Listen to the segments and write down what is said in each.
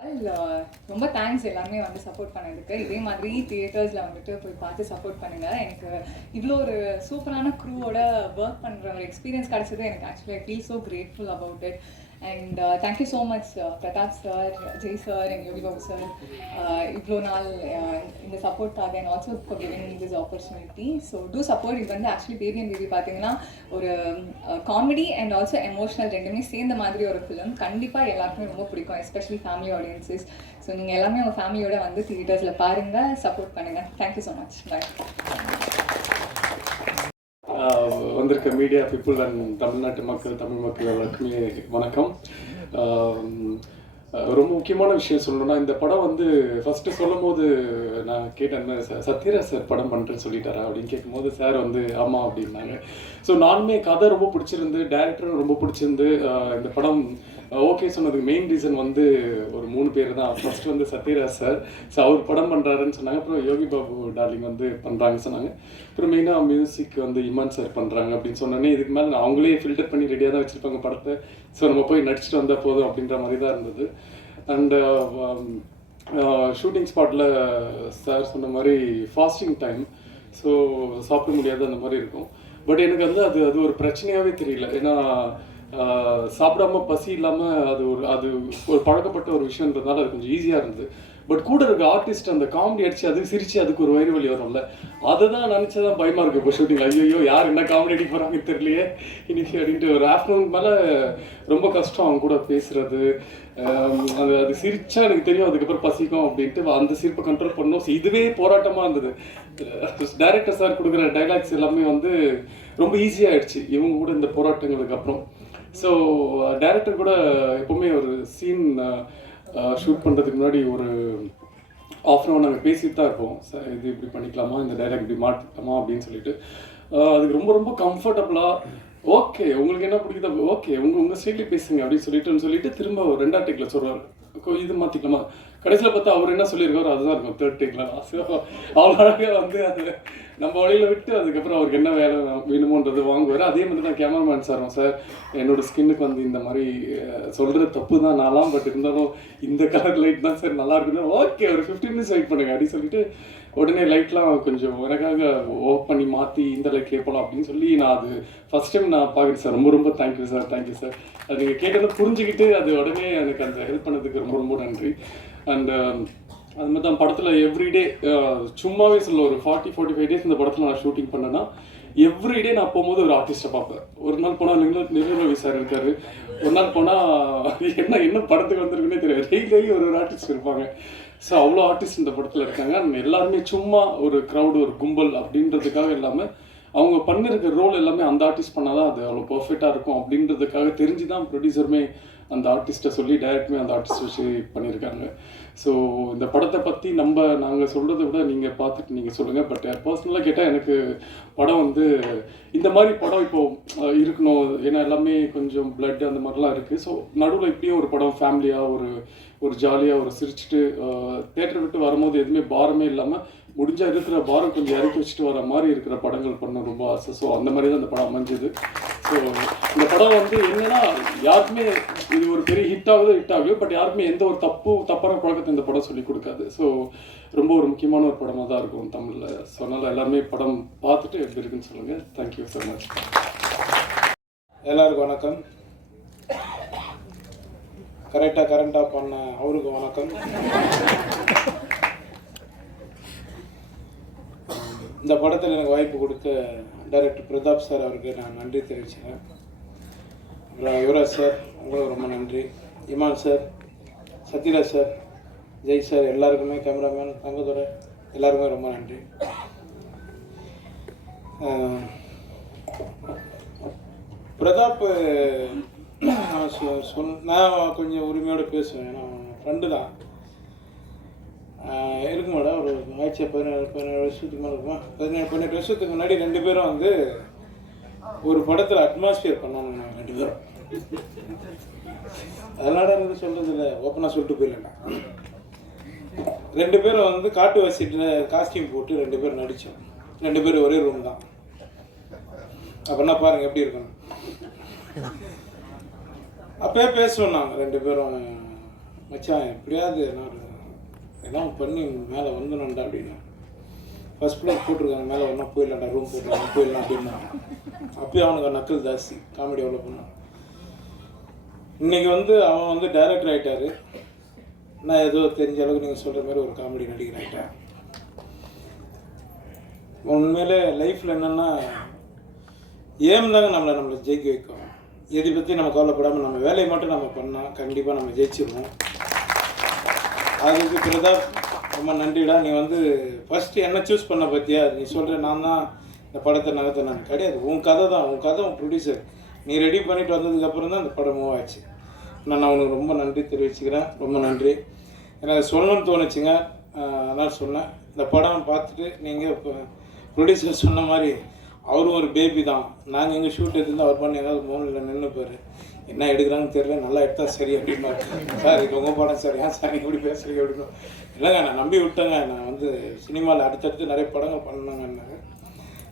ரொம்ப தேங்க்ஸ் எல்லாருமே வந்து சப்போர்ட் பண்ணதுக்கு. இதே மாதிரி தியேட்டர்ஸில் வந்துட்டு போய் பார்த்து சப்போர்ட் பண்ணுங்கள். எனக்கு இவ்வளோ ஒரு சூப்பரான க்ரூவோட ஒர்க் பண்ணுற ஒரு எக்ஸ்பீரியன்ஸ் கிடச்சது. எனக்கு actually I feel so grateful about it. And thank you so much Pratap sir, Jai sir and Yogi Babu sir, இவ்வளோ நாள் இந்த சப்போர்ட்காக and also for giving this opportunity. So do support. இது வந்து ஆக்சுவலி பேபி அண்ட் பேபி பார்த்தீங்கன்னா ஒரு காமெடி அண்ட் ஆல்சோ எமோஷனல் ரெண்டுமே சேர்ந்த மாதிரி ஒரு ஃபிலிம். கண்டிப்பாக எல்லாருக்குமே ரொம்ப பிடிக்கும், எஸ்பெஷலி ஃபேமிலி ஆடியன்ஸஸ். ஸோ நீங்கள் எல்லாமே உங்கள் ஃபேமிலியோட வந்து தியேட்டர்ஸில் பாருங்கள், சப்போர்ட் பண்ணுங்கள். Thank you so much. பாய். வந்திருக்க மீடியா பீப்புள் அண்ட் தமிழ்நாட்டு மக்கள், தமிழ் மக்கள் எல்லாருக்குமே வணக்கம். ரொம்ப முக்கியமான விஷயம் சொல்லணும்னா, இந்த படம் வந்து ஃபஸ்ட்டு சொல்லும் போது நான் கேட்டேன், சத்யராஜ் சார் படம் பண்ணுறேன்னு சொல்லிட்டாரா அப்படின்னு கேட்கும்போது சார் வந்து ஆமாம் அப்படின்னாங்க. ஸோ நானுமே கதை ரொம்ப பிடிச்சிருந்து, டைரக்டரும் ரொம்ப பிடிச்சிருந்து இந்த படம் ஓகே சொன்னதுக்கு மெயின் ரீசன் வந்து ஒரு 3 பேர் தான். ஃபஸ்ட்டு வந்து சத்யராஜ் சார், ஸோ அவர் படம் பண்ணுறாருன்னு சொன்னாங்க. அப்புறம் யோகி பாபு டார்லிங் வந்து பண்ணுறாங்கன்னு சொன்னாங்க. அப்புறம் மெயினாக மியூசிக் வந்து இமான் சார் பண்ணுறாங்க அப்படின்னு சொன்னோன்னே, இதுக்கு மேலே அவங்களே ஃபில்டர் பண்ணி ரெடியாக தான் வச்சுருப்பாங்க படத்தை. ஸோ நம்ம போய் நடிச்சுட்டு வந்தால் போதும் அப்படின்ற மாதிரி தான் இருந்தது. அண்டு ஷூட்டிங் ஸ்பாட்டில் சார் சொன்ன மாதிரி ஃபாஸ்டிங் டைம், ஸோ சாப்பிட முடியாது அந்த மாதிரி இருக்கும். பட் எனக்கு வந்து அது ஒரு பிரச்சனையாகவே தெரியல. ஏன்னா சாப்பிடாம பசி இல்லாமல் அது ஒரு பழக்கப்பட்ட ஒரு விஷயன்றதுனால அது கொஞ்சம் ஈஸியாக இருந்தது. பட் கூட இருக்க ஆர்டிஸ்ட் அந்த காமெடி அடிச்சு அதுக்கு சிரிச்சு அதுக்கு ஒரு வயிறு வலி வரும்ல, அதை தான் நினச்சதான் பயமாக இருக்குது இப்போ ஷூட்டிங். ஐயோ யார் என்ன காமெடி அடிக்க போகிறாங்கன்னு தெரியலையே இன்னைக்கு அப்படின்ட்டு. ஒரு ஆஃப்டர்நூன் மேலே ரொம்ப கஷ்டம் அவங்க கூட பேசுறது. அது சிரிச்சா எனக்கு தெரியும் அதுக்கப்புறம் பசிக்கும் அப்படின்ட்டு அந்த சிரிப்பை கண்ட்ரோல் பண்ணணும். ஸோ இதுவே போராட்டமாக இருந்தது. டைரக்டர் சார் கொடுக்குற டைலாக்ஸ் எல்லாமே வந்து ரொம்ப ஈஸியாகிடுச்சு இவங்க கூட இந்த போராட்டங்களுக்கு அப்புறம். ஸோ டைரக்டர் கூட எப்போவுமே ஒரு சீன் ஷூட் பண்ணுறதுக்கு முன்னாடி ஒரு ஆஃப் நாங்கள் பேசிட்டு தான் இருப்போம். சார் இது இப்படி பண்ணிக்கலாமா, இந்த டைலாக் இப்படி மாற்றிக்கலாமா அப்படின்னு சொல்லிட்டு. அதுக்கு ரொம்ப ரொம்ப கம்ஃபர்டபுளாக ஓகே உங்களுக்கு என்ன பிடிக்குதோ ஓகே உங்கள் ஸ்டைலே பேசுங்க அப்படின்னு சொல்லிட்டு திரும்ப ஒரு 2ஆம் டேக்கில் சொல்கிறார், இது மாற்றிக்கலாமா. கடைசியில் பார்த்தா அவர் என்ன சொல்லியிருக்காரோ அதுதான் இருக்கும் 3rd டேக்கில். ஸோ அவ்வளோ அழகாக வந்து அது நம்ம வழியில் விட்டு அதுக்கப்புறம் அவருக்கு என்ன வேலை வேணுமோன்றது வாங்குவார். அதே மாதிரி தான் கேமராமேன் சாரும், சார் என்னோடய ஸ்கின்னுக்கு வந்து இந்த மாதிரி சொல்கிறது தப்பு தான் நான்லாம், பட் இருந்தாலும் இந்த கலர் லைட் தான் சார் நல்லா இருக்குன்னு. ஓகே ஒரு 15 மினிட்ஸ் வெயிட் பண்ணுங்க அப்படின்னு சொல்லிட்டு உடனே லைட்லாம் கொஞ்சம் எனக்காக ஒர்க் பண்ணி மாற்றி இந்த லைட்லேயே போகலாம் அப்படின்னு சொல்லி நான் அது ஃபஸ்ட் டைம் நான் பார்க்குறேன் சார். ரொம்ப ரொம்ப தேங்க்யூ சார். அது நீங்கள் கேட்டதை புரிஞ்சுக்கிட்டு அது உடனே எனக்கு அந்த ஹெல்ப் பண்ணதுக்கு ரொம்ப ரொம்ப நன்றி. அண்ட் அது மாதிரி தான் படத்தில் எவ்ரிடே சும்மாவே சொல்ல ஒரு 40-45 டேஸ் இந்த படத்தில் நான் ஷூட்டிங் பண்ணேன்னா எவ்ரிடே நான் போகும்போது ஒரு ஆர்டிஸ்ட்டை பார்ப்பேன். ஒரு நாள் போனால் நிர்மலவி சார் இருக்கார், ஒரு நாள் போனால் என்ன படத்துக்கு வந்திருக்குன்னே தெரியாது, டெய்லி ஒரு ஆர்டிஸ்ட் இருப்பாங்க. ஸோ அவ்வளோ ஆர்டிஸ்ட் இந்த படத்தில் இருக்காங்க. எல்லாருமே சும்மா ஒரு க்ரௌடு ஒரு கும்பல் அப்படின்றதுக்காக இல்லாமல் அவங்க பண்ணிருக்க ரோல் எல்லாமே அந்த ஆர்டிஸ்ட் பண்ணால் தான் அது அவ்வளோ பர்ஃபெக்டாக இருக்கும் அப்படின்றதுக்காக தெரிஞ்சு தான் ப்ரொடியூசருமே அந்த ஆர்டிஸ்ட்டை சொல்லி டைரக்டருமே அந்த ஆர்டிஸ்ட் வச்சு பண்ணியிருக்காங்க. ஸோ இந்த படத்தை பற்றி நாங்கள் சொல்கிறத விட நீங்கள் பார்த்துட்டு நீங்கள் சொல்லுங்கள். பட் பர்சனலாக கேட்டால் எனக்கு படம் வந்து இந்த மாதிரி படம் இப்போது இருக்கணும். ஏன்னா எல்லாமே கொஞ்சம் பிளட் அந்த மாதிரிலாம் இருக்குது. ஸோ நடுவில் இப்படியும் ஒரு படம் ஃபேமிலியாக ஒரு ஜாலியாக ஒரு சிரிச்சுட்டு தேட்டரை விட்டு வரும்போது எதுவுமே பாரமே இல்லாமல் முடிஞ்சால் இருக்கிற பாரம் கொஞ்சம் இறக்கி வச்சுட்டு வர மாதிரி இருக்கிற படங்கள் பண்ண ரொம்ப ஆசை. ஸோ அந்த மாதிரி தான் இந்த படம் அமைஞ்சது. ஸோ இந்த படம் வந்து என்னன்னா யாருக்குமே இது ஒரு பெரிய ஹிட் ஆகுது, பட் யாருக்குமே எந்த ஒரு தப்பான பழக்கத்தை இந்த படம் சொல்லி கொடுக்காது. ஸோ ரொம்ப ஒரு முக்கியமான ஒரு படமாக தான் இருக்கும் தமிழில். ஸோ அதனால் எல்லாருமே படம் பார்த்துட்டு எப்படி இருக்குன்னு சொல்லுங்கள். Thank you so much. எல்லாருக்கும் வணக்கம். கரெக்டாக பண்ண அவருக்கு வணக்கம். இந்த படத்தில் எனக்கு வாய்ப்பு கொடுத்த டைரக்டர் பிரதாப் சார் அவருக்கு நான் நன்றி தெரிவிச்சுக்கிறேன். அப்புறம் யுவராஜ் சார் உங்களுக்கு ரொம்ப நன்றி. Imman sir, Sathyaraj sir, Jai sir, எல்லாருக்குமே கேமராமேன் தங்கதுரை எல்லாருக்குமே ரொம்ப நன்றி. பிரதாப் நான் கொஞ்சம் உரிமையோடு பேசுவேன். ஏன்னா ஃப்ரெண்டு தான் இருக்கு மேடம். ஒரு 17 வருஷத்துக்கு மேலே இருக்குமா, 18 வருஷத்துக்கு முன்னாடி 2 பேரும் வந்து ஒரு படத்தில் அட்மாஸ்பியர் பண்ணாங்க. 2 பேரும் அதனால இருந்து சொல்கிறது இல்லை, ஓப்பனாக சொல்லிட்டு போயிடலண்ணா. 2 பேரும் வந்து காட்டு வசிட்டு காஸ்டியூம் போட்டு 2 பேரும் நடித்தோம். 2 பேரும் ஒரே ரூம் தான். அப்படின்னா பாருங்கள் எப்படி இருக்கணும். அப்போயே பேசுவோம் நாங்கள் 2 பேரும் மச்சான் எப்படியாவது நான் எல்லாம் பண்ணி மேலே வந்துடணும்டா அப்படின்னா ஃபஸ்ட் ஃப்ளோர் போட்டிருக்காங்க மேலே ஒன்றா போயிடலாம்டா ரூம் போட்டுருக்காங்க போயிடலாம் அப்படின்னா அப்போயே அவனுக்கு நக்கல் ஜாஸ்தி காமெடி எவ்வளோ பண்ணான். இன்றைக்கி வந்து அவன் வந்து டைரக்டர் ஆகிட்டார். நான் ஏதோ தெரிஞ்ச அளவுக்கு நீங்கள் சொல்கிற மாதிரி ஒரு காமெடி நடிகர் ஆகிட்டேன். உண்மையிலே லைஃப்பில் என்னென்னா ஏம் தாங்க நம்மளை ஜெயிக்க வைக்கும். எதை பற்றி நம்ம கவலைப்படாமல் நம்ம வேலையை மட்டும் நம்ம பண்ணால் கண்டிப்பாக நம்ம ஜெயிச்சிடுவோம். அதுக்கு பிரதாப் ரொம்ப நன்றிடா. நீ வந்து ஃபஸ்ட்டு என்ன சூஸ் பண்ண பற்றியா நீ சொல்கிற நான் தான் இந்த படத்தை நகர்த்தினேன் கிடையாது. உன் கதை தான், உன் கதை உன் ப்ரொடியூசர் நீ ரெடி பண்ணிட்டு வந்ததுக்கப்புறம் தான் இந்த படம் மூவ் ஆச்சு. நான் உனக்கு ரொம்ப நன்றி தெரிவிச்சுக்கிறேன். ரொம்ப நன்றி. எனக்கு சொல்லணும்னு தோணுச்சுங்க, அதான் சொன்னேன். இந்த படம் பார்த்துட்டு நீங்கள் இப்போ ப்ரொடியூசர் சொன்ன மாதிரி அவரும் ஒரு பேபி தான். நாங்கள் எங்கள் ஷூட் எடுத்துருந்து அவர் பண்ணி ஏதாவது மோனில் நின்றுப்பார், என்ன எடுக்கிறாங்கன்னு தெரியல, நல்லா எடுத்தால் சரி அப்படின்னா சார் இது உங்கள் படம் சார், ஏன் சார் இப்படி பேசுகிறீங்க அப்படின்னு. இல்லைங்க நான் நம்பி விட்டேங்க. நான் வந்து சினிமாவில் அடுத்தடுத்து நிறைய படங்கள் பண்ணாங்கன்னாங்க.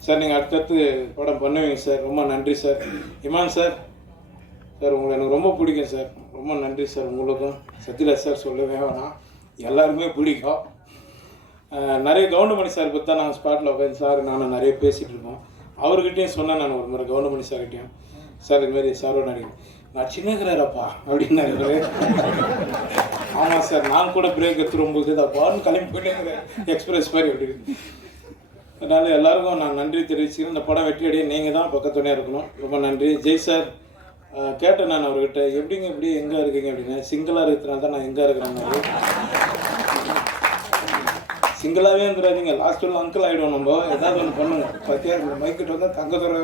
சார் நீங்கள் அடுத்தடுத்து படம் பண்ணுவீங்க சார், ரொம்ப நன்றி சார். இமான் சார், சார் உங்களை எனக்கு ரொம்ப பிடிக்கும் சார், ரொம்ப நன்றி சார். உங்களுக்கும் சத்யராஜ் சார் சொல்லவே வேணாம், எல்லாருமே பிடிக்கும். நிறைய கவுண்டமணி சார் பற்றி தான் நாங்கள் ஸ்பாட்டில் உட்காந்து சார் நானும் நிறைய பேசிகிட்டு இருக்கோம். அவர்கிட்டையும் சொன்னேன் நான் ஒரு முறை கவுண்டமணி சார்கிட்டையும், சார் இதுமாரி சாரோட நடிகர் நான் சின்னகிறாரப்பா அப்படின்னாரு. ஆமாம் சார் நான் கூட பிரேக் எடுத்து ரொம்ப இதாப்பான்னு கிளம்பி போயிட்டேங்கிறேன் எக்ஸ்பிரஸ் மாதிரி அப்படின்னு. அதனால் எல்லாருக்கும் நான் நன்றி தெரிவிச்சுக்கிறேன். இந்த படம் வெற்றி அடைய நீங்கள் தான் பக்கத்துணையாக இருக்கணும். ரொம்ப நன்றி. ஜெய் சார் கேட்டேன் நான் அவர்கிட்ட, எப்படிங்க இப்படி எங்கே இருக்கீங்க அப்படின்னு. சிங்கிளாக இருக்கிறதுனால தான் நான் எங்கே இருக்கிறேன். சிங்கிளாகவே இருந்துடாதீங்க, லாஸ்ட்டில் அங்கிள் ஆகிடும். நம்ம ஏதாவது ஒன்று பண்ணுங்க. பற்றியா இந்த மைக்கிட்ட வந்து தங்கதுரை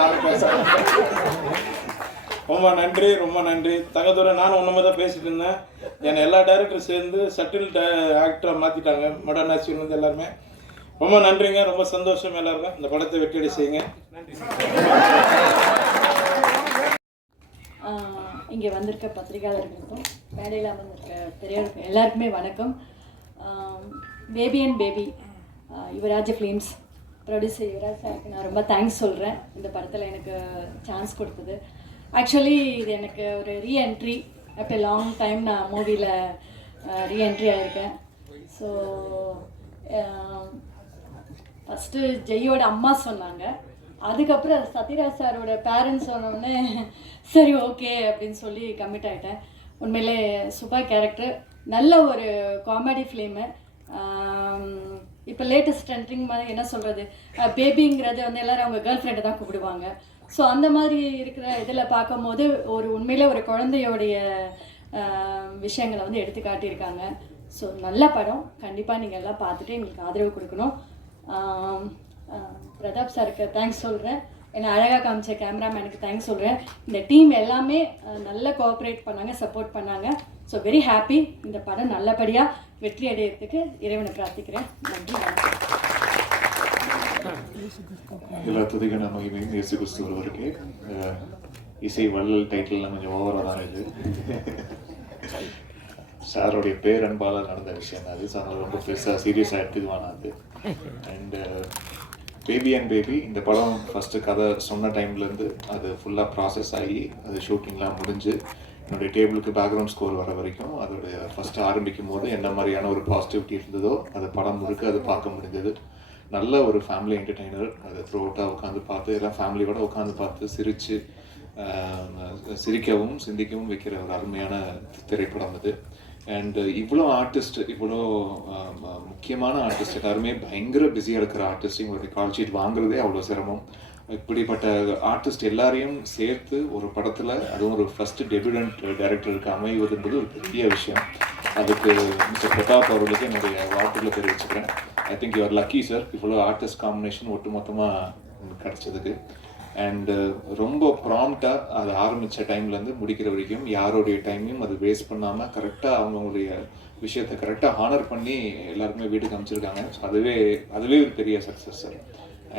நான் பேசுகிறேன். ரொம்ப நன்றி, ரொம்ப நன்றி. தங்கதுரை நானும் ஒன்றுமே தான் பேசிட்டு இருந்தேன். என்னை எல்லா டேரக்டரும் சேர்ந்து சட்டில் ஆக்டராக மாற்றிட்டாங்க, மாடர்ன் ஆக்ஷன் வந்து எல்லாருமே. ரொம்ப நன்றிங்க, ரொம்ப சந்தோஷம் எல்லாருக்கும். இந்த படத்தை வெற்றியடை செய்யுங்க. இங்கே வந்திருக்க பத்திரிகையாளர்களுக்கும் மேடையில் வந்திருக்க பெரியவர்களுக்கும் எல்லாருக்குமே வணக்கம். Baby and baby Yuvaraj films producer Yuvaraj சாருக்கு நான் ரொம்ப தேங்க்ஸ் சொல்கிறேன் இந்த படத்தில் எனக்கு சான்ஸ் கொடுத்தது. ஆக்சுவலி இது எனக்கு ஒரு ரீஎன்ட்ரி. ஆஃப்டர் லாங் டைம் நான் மூவியில் ரீஎன்ட்ரி ஆகிருக்கேன். ஸோ ஃபஸ்ட்டு ஜெய்யோட அம்மா சொன்னாங்க, அதுக்கப்புறம் சத்யராஜ் சாரோட பேரண்ட்ஸ் சொன்னோடனே சரி ஓகே அப்படின்னு சொல்லி கமிட் ஆகிட்டேன். உண்மையிலே சூப்பர் கேரக்டர், நல்ல ஒரு காமெடி ஃபிலிமு. இப்போ லேட்டஸ்ட் ட்ரெண்டிங் மாதிரி என்ன சொல்கிறது, பேபிங்கிறது வந்து எல்லோரும் அவங்க கேர்ள் ஃப்ரெண்டை தான் கூப்பிடுவாங்க. ஸோ அந்த மாதிரி இருக்கிற இதில் பார்க்கும்போது ஒரு உண்மையிலே ஒரு குழந்தையோடைய விஷயங்களை வந்து எடுத்து காட்டியிருக்காங்க. ஸோ நல்ல படம், கண்டிப்பாக நீங்கள் எல்லாம் பார்த்துட்டு எங்களுக்கு ஆதரவு கொடுக்கணும். பிரதாப் சாருக்கு தேங்க்ஸ் சொல்கிறேன், என்னை அழகாக காமிச்ச கேமராமேனுக்கு தேங்க்ஸ் சொல்கிறேன். இந்த டீம் எல்லாமே நல்லா கோஆப்ரேட் பண்ணாங்க, சப்போர்ட் பண்ணாங்க. So very happy. இந்த படம் நல்லபடியாக வெற்றி அடையிறதுக்கு இறைவனை பிரார்த்திக்கிறேன். நன்றி, வணக்கம். எல்லா துதிக்கான மகிமையும் இயேசு கிறிஸ்து ஒருவருக்கு. இசை வள்ளல் டைட்டில்லாம் கொஞ்சம் ஓவராக தான் இது. சாரோடைய பேரன்பால் நடந்த விஷயம் அது. சார் ரொம்ப பெருசாக சீரியஸாக எடுத்துக்குவானாது. அண்டு பேபி அண்ட் பேபி இந்த படம் ஃபஸ்ட்டு கதை சொன்ன டைம்லேருந்து அது ஃபுல்லாக ப்ராசஸ் ஆகி அது ஷூட்டிங்லாம் முடிஞ்சு என்னுடைய டேபிளுக்கு பேக்ரவுண்ட் ஸ்கோர் வர வரைக்கும் அதோடைய ஃபஸ்ட்டு ஆரம்பிக்கும் போது என்ன மாதிரியான ஒரு பாசிட்டிவிட்டி இருந்ததோ அது படம் முழுக்க அது பார்க்க முடிஞ்சது. நல்ல ஒரு ஃபேமிலி என்டர்டெய்னர். அது த்ரூ அவுட்டாக உட்காந்து பார்த்து எல்லாம் ஃபேமிலியோட உட்காந்து பார்த்து சிரிக்கவும் சிந்திக்கவும் வைக்கிற ஒரு அருமையான திரைப்படம் அது. அண்டு இவ்வளோ ஆர்டிஸ்ட், இவ்வளோ முக்கியமான ஆர்டிஸ்ட் எல்லாருமே பயங்கர பிஸியாக இருக்கிற ஆர்டிஸ்ட், இவங்களுடைய கால் ஷீட் வாங்குறதே அவ்வளோ சிரமம். இப்படிப்பட்ட ஆர்டிஸ்ட் எல்லாரையும் சேர்த்து ஒரு படத்தில், அதுவும் ஒரு ஃபஸ்ட்டு டெபியூடன்ட் டைரக்டருக்கு அமைவது என்பது ஒரு பெரிய விஷயம். அதுக்கு மிஸ்டர் பிரதாப் அவர்களுக்கு என்னுடைய வாழ்த்துக்களை தெரிவிச்சுக்கிறேன். I think you're lucky sir, இவ்வளோ ஆர்டிஸ்ட் காம்பினேஷன் ஒட்டு மொத்தமாக கிடச்சதுக்கு. அண்டு ரொம்ப ப்ராம்ப்டாக அது ஆரம்பித்த டைம்லேருந்து முடிக்கிற வரைக்கும் யாரோடைய டைமையும் அது வேஸ்ட் பண்ணாமல் கரெக்டாக அவங்களுடைய விஷயத்தை கரெக்டாக ஹானர் பண்ணி எல்லாருக்குமே வீட்டுக்கு அமைச்சிருக்காங்க. ஸோ அதுவே ஒரு பெரிய success sir.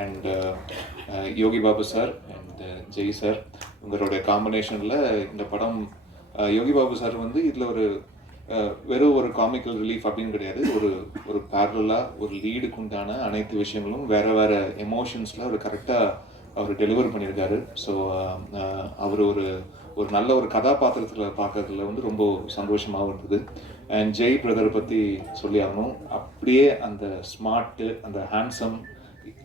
And Yogi Babu sir and Jai sir, உங்களுடைய காம்பினேஷனில் இந்த படம், யோகி பாபு சார் வந்து இதில் ஒரு வெறும் ஒரு காமிக்கல் ரிலீஃப் அப்படின்னு கிடையாது, ஒரு பேரலாக ஒரு லீடுக்கு உண்டான அனைத்து விஷயங்களும் வேறு எமோஷன்ஸில் அவர் கரெக்டாக அவர் டெலிவர் பண்ணியிருக்காரு. ஸோ அவர் ஒரு ஒரு நல்ல ஒரு கதாபாத்திரத்தில் பார்க்கறதுல வந்து ரொம்ப சந்தோஷமாகவும் இருந்தது. அண்ட் ஜெய் பிரதரை பற்றி சொல்லி ஆகணும். அப்படியே அந்த ஸ்மார்ட்டு, அந்த ஹேண்ட்ஸம்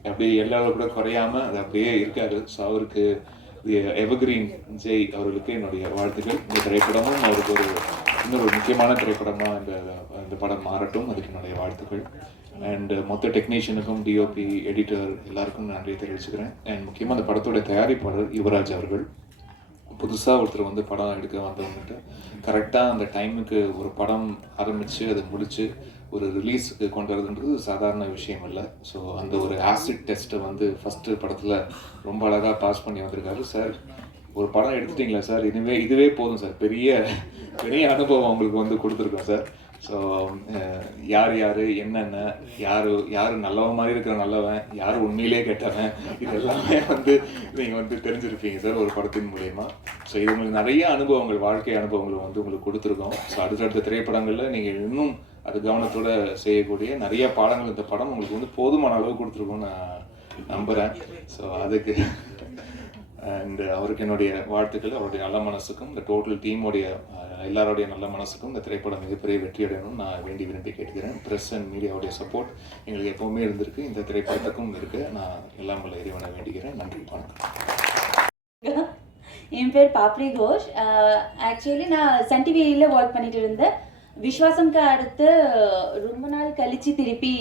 அப்படியே எல்லாரும் கூட குறையாமல் அது அப்படியே இருக்காரு. ஸோ அவருக்கு எவர்கிரீன் ஜெய் அவர்களுக்கு என்னுடைய வாழ்த்துக்கள். இந்த திரைப்படமும் அவருக்கு ஒரு இன்னொரு முக்கியமான திரைப்படமாக இந்த படம் மாறட்டும், அதுக்கு என்னுடைய வாழ்த்துக்கள். அண்ட் மொத்த டெக்னீஷியனுக்கும், டிஓபி, எடிட்டர் எல்லாருக்கும் நன்றி தெரிவிச்சுக்கிறேன். அண்ட் முக்கியமாக அந்த படத்தோட தயாரிப்பாளர் யுவராஜ் அவர்கள். புதுசாக ஒருத்தர் வந்து படம் எடுக்க வந்தவங்ககிட்ட கரெக்டாக அந்த டைமுக்கு ஒரு படம் ஆரம்பித்து அதை முடித்து ஒரு ரிலீஸுக்கு கொண்டு வரதுன்றது சாதாரண விஷயம் இல்லை. ஸோ அந்த ஒரு ஆசிட் டெஸ்ட்டை வந்து ஃபஸ்ட்டு படத்தில் ரொம்ப அழகாக பாஸ் பண்ணி வந்திருக்காரு. சார் ஒரு படம் எடுத்துட்டிங்களா சார், இதுவே போதும் சார், பெரிய அனுபவம் அவங்களுக்கு வந்து கொடுத்துருக்கோம் சார். ஸோ யார் என்னென்ன, யார் நல்லவன் மாதிரி இருக்கிற நல்லவன், யார் உண்மையிலே கெட்டவன், இது எல்லாமே வந்து நீங்கள் வந்து தெரிஞ்சிருப்பீங்க சார் ஒரு படத்தின் மூலயமா. ஸோ இது உங்களுக்கு நிறைய அனுபவங்கள், வாழ்க்கை அனுபவங்கள் வந்து உங்களுக்கு கொடுத்துருக்கோம். ஸோ அடுத்தடுத்த திரைப்படங்களில் நீங்கள் இன்னும் அது கவனத்தோடு செய்யக்கூடிய நிறைய பாடங்கள் இந்த படம் உங்களுக்கு வந்து போதுமான அளவு கொடுத்துருக்கோன்னு நான் நம்புகிறேன். ஸோ அதுக்கு அண்ட் அவருக்கு என்னுடைய வாழ்த்துக்கள். அவருடைய நல்ல மனசுக்கும் இந்த டோட்டல் டீமோடைய எல்லாருடைய நல்ல மனசுக்கும் இந்த திரைப்படம் மிகப்பெரிய வெற்றி அடையணும்னு நான் விரும்பி கேட்டுக்கிறேன். ப்ரெஸ் அண்ட் மீடியாவுடைய சப்போர்ட் எங்களுக்கு எப்போவுமே இருந்திருக்கு, இந்த திரைப்படத்துக்கும் இருக்குது. நான் எல்லாம் உள்ள இறைவனை வேண்டிக்கிறேன். நன்றி, வணக்கம். என் பேர் பாப்ரி கோஷ். ஆக்சுவலி நான் சன் டிவியில் ஒர்க் பண்ணிட்டு இருந்தேன். விஸ்வாசம்க்கு அடுத்து ரொம்ப நாள் கழித்து திருப்பி